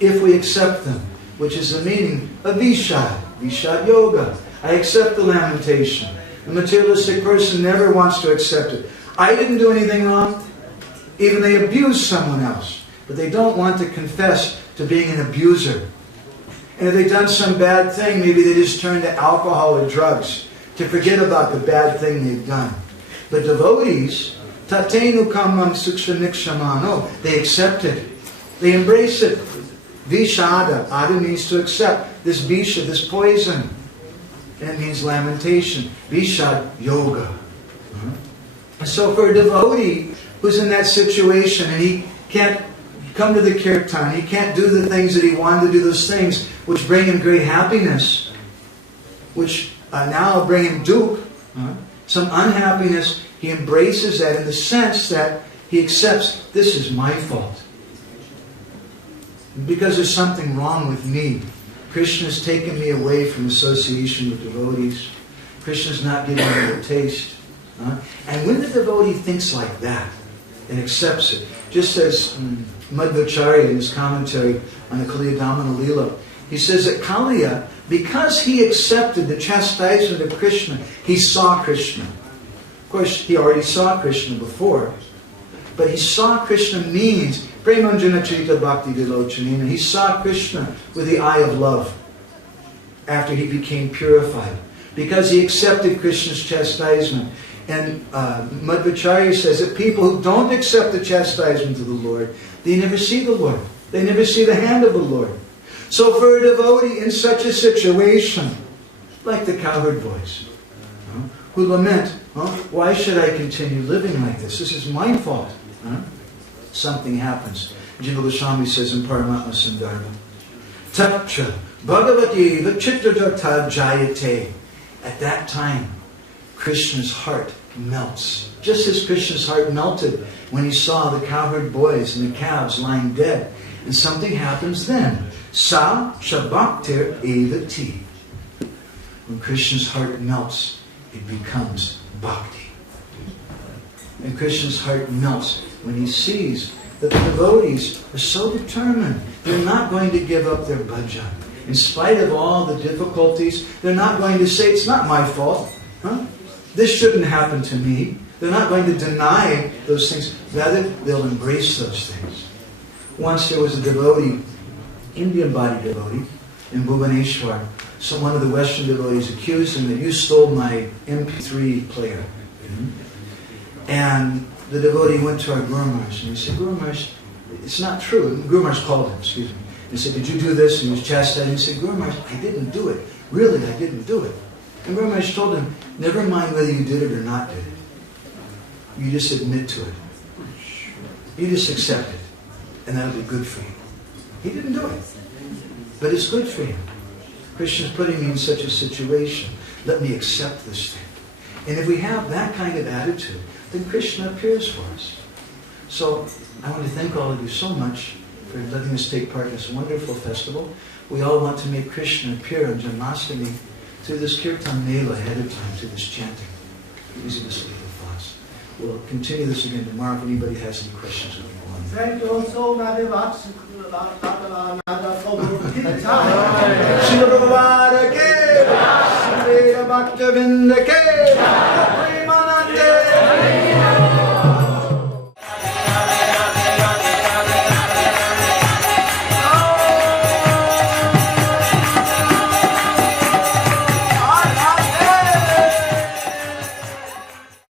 If we accept them, which is the meaning of Vishad, Vishad Yoga. I accept the lamentation. The materialistic person never wants to accept it. I didn't do anything wrong. Even they abuse someone else. But they don't want to confess to being an abuser. And if they've done some bad thing, maybe they just turn to alcohol or drugs to forget about the bad thing they've done. But devotees, tatenu kamam sukshanikshama, they accept it. They embrace it. Vishada. Ada means to accept. This visha, this poison. And it means lamentation. Vishad yoga. So for a devotee who's in that situation and he can't come to the kirtan, he can't do the things that he wanted to do, those things which bring him great happiness, which now bring him dukkha, some unhappiness, he embraces that in the sense that he accepts, this is my fault. Because there's something wrong with me. Krishna's taken me away from association with devotees. Krishna's not giving me a taste. And when the devotee thinks like that and accepts it, just as Madhvacharya in his commentary on the Kaliyadamana Leela, he says that Kaliya, because he accepted the chastisement of Krishna, he saw Krishna. Of course, he already saw Krishna before, but he saw Krishna means Premanjana Chita Bhakti Vilochanina. He saw Krishna with the eye of love after he became purified, because he accepted Krishna's chastisement. And Madhvacharya says that people who don't accept the chastisement of the Lord, they never see the Lord. They never see the hand of the Lord. So for a devotee in such a situation, like the cowherd boys, who lament, why should I continue living like this? This is my fault. Something happens. Jiva Goswami says in Paramatma Sundarbha, Tatra Bhagavati Vichitrajata Jayate. At that time, Krishna's heart melts. Just as Krishna's heart melted when he saw the cowherd boys and the calves lying dead. And something happens then. Sa Shabaktir Evati. When Krishna's heart melts, it becomes bhakti. And Krishna's heart melts when he sees that the devotees are so determined. They're not going to give up their bhajan. In spite of all the difficulties, they're not going to say, it's not my fault. This shouldn't happen to me. They're not going to deny those things. Rather, they'll embrace those things. Once there was a devotee, Indian body devotee, in Bhubaneswar. So one of the Western devotees accused him that you stole my MP3 player. And the devotee went to our Guru Maharaj and he said, Guru Maharaj, it's not true. And Guru Maharaj called him, excuse me. He said, did you do this? And he was chastised. And he said, Guru Maharaj, I didn't do it. Really, I didn't do it. And Guru Maharaj told him, never mind whether you did it or not did it. You just admit to it. You just accept it. And that'll be good for you. He didn't do it. But it's good for him. Krishna's putting me in such a situation. Let me accept this thing. And if we have that kind of attitude, then Krishna appears for us. So I want to thank all of you so much for letting us take part in this wonderful festival. We all want to make Krishna appear on Janmashtami through this kirtan mela ahead of time, through this chanting. These are the sweet thoughts. We'll continue this again tomorrow. If anybody has any questions, we can go on. Thank you so very much. Shri Prabhupada ke, Shri Bhakta Vrinda ke.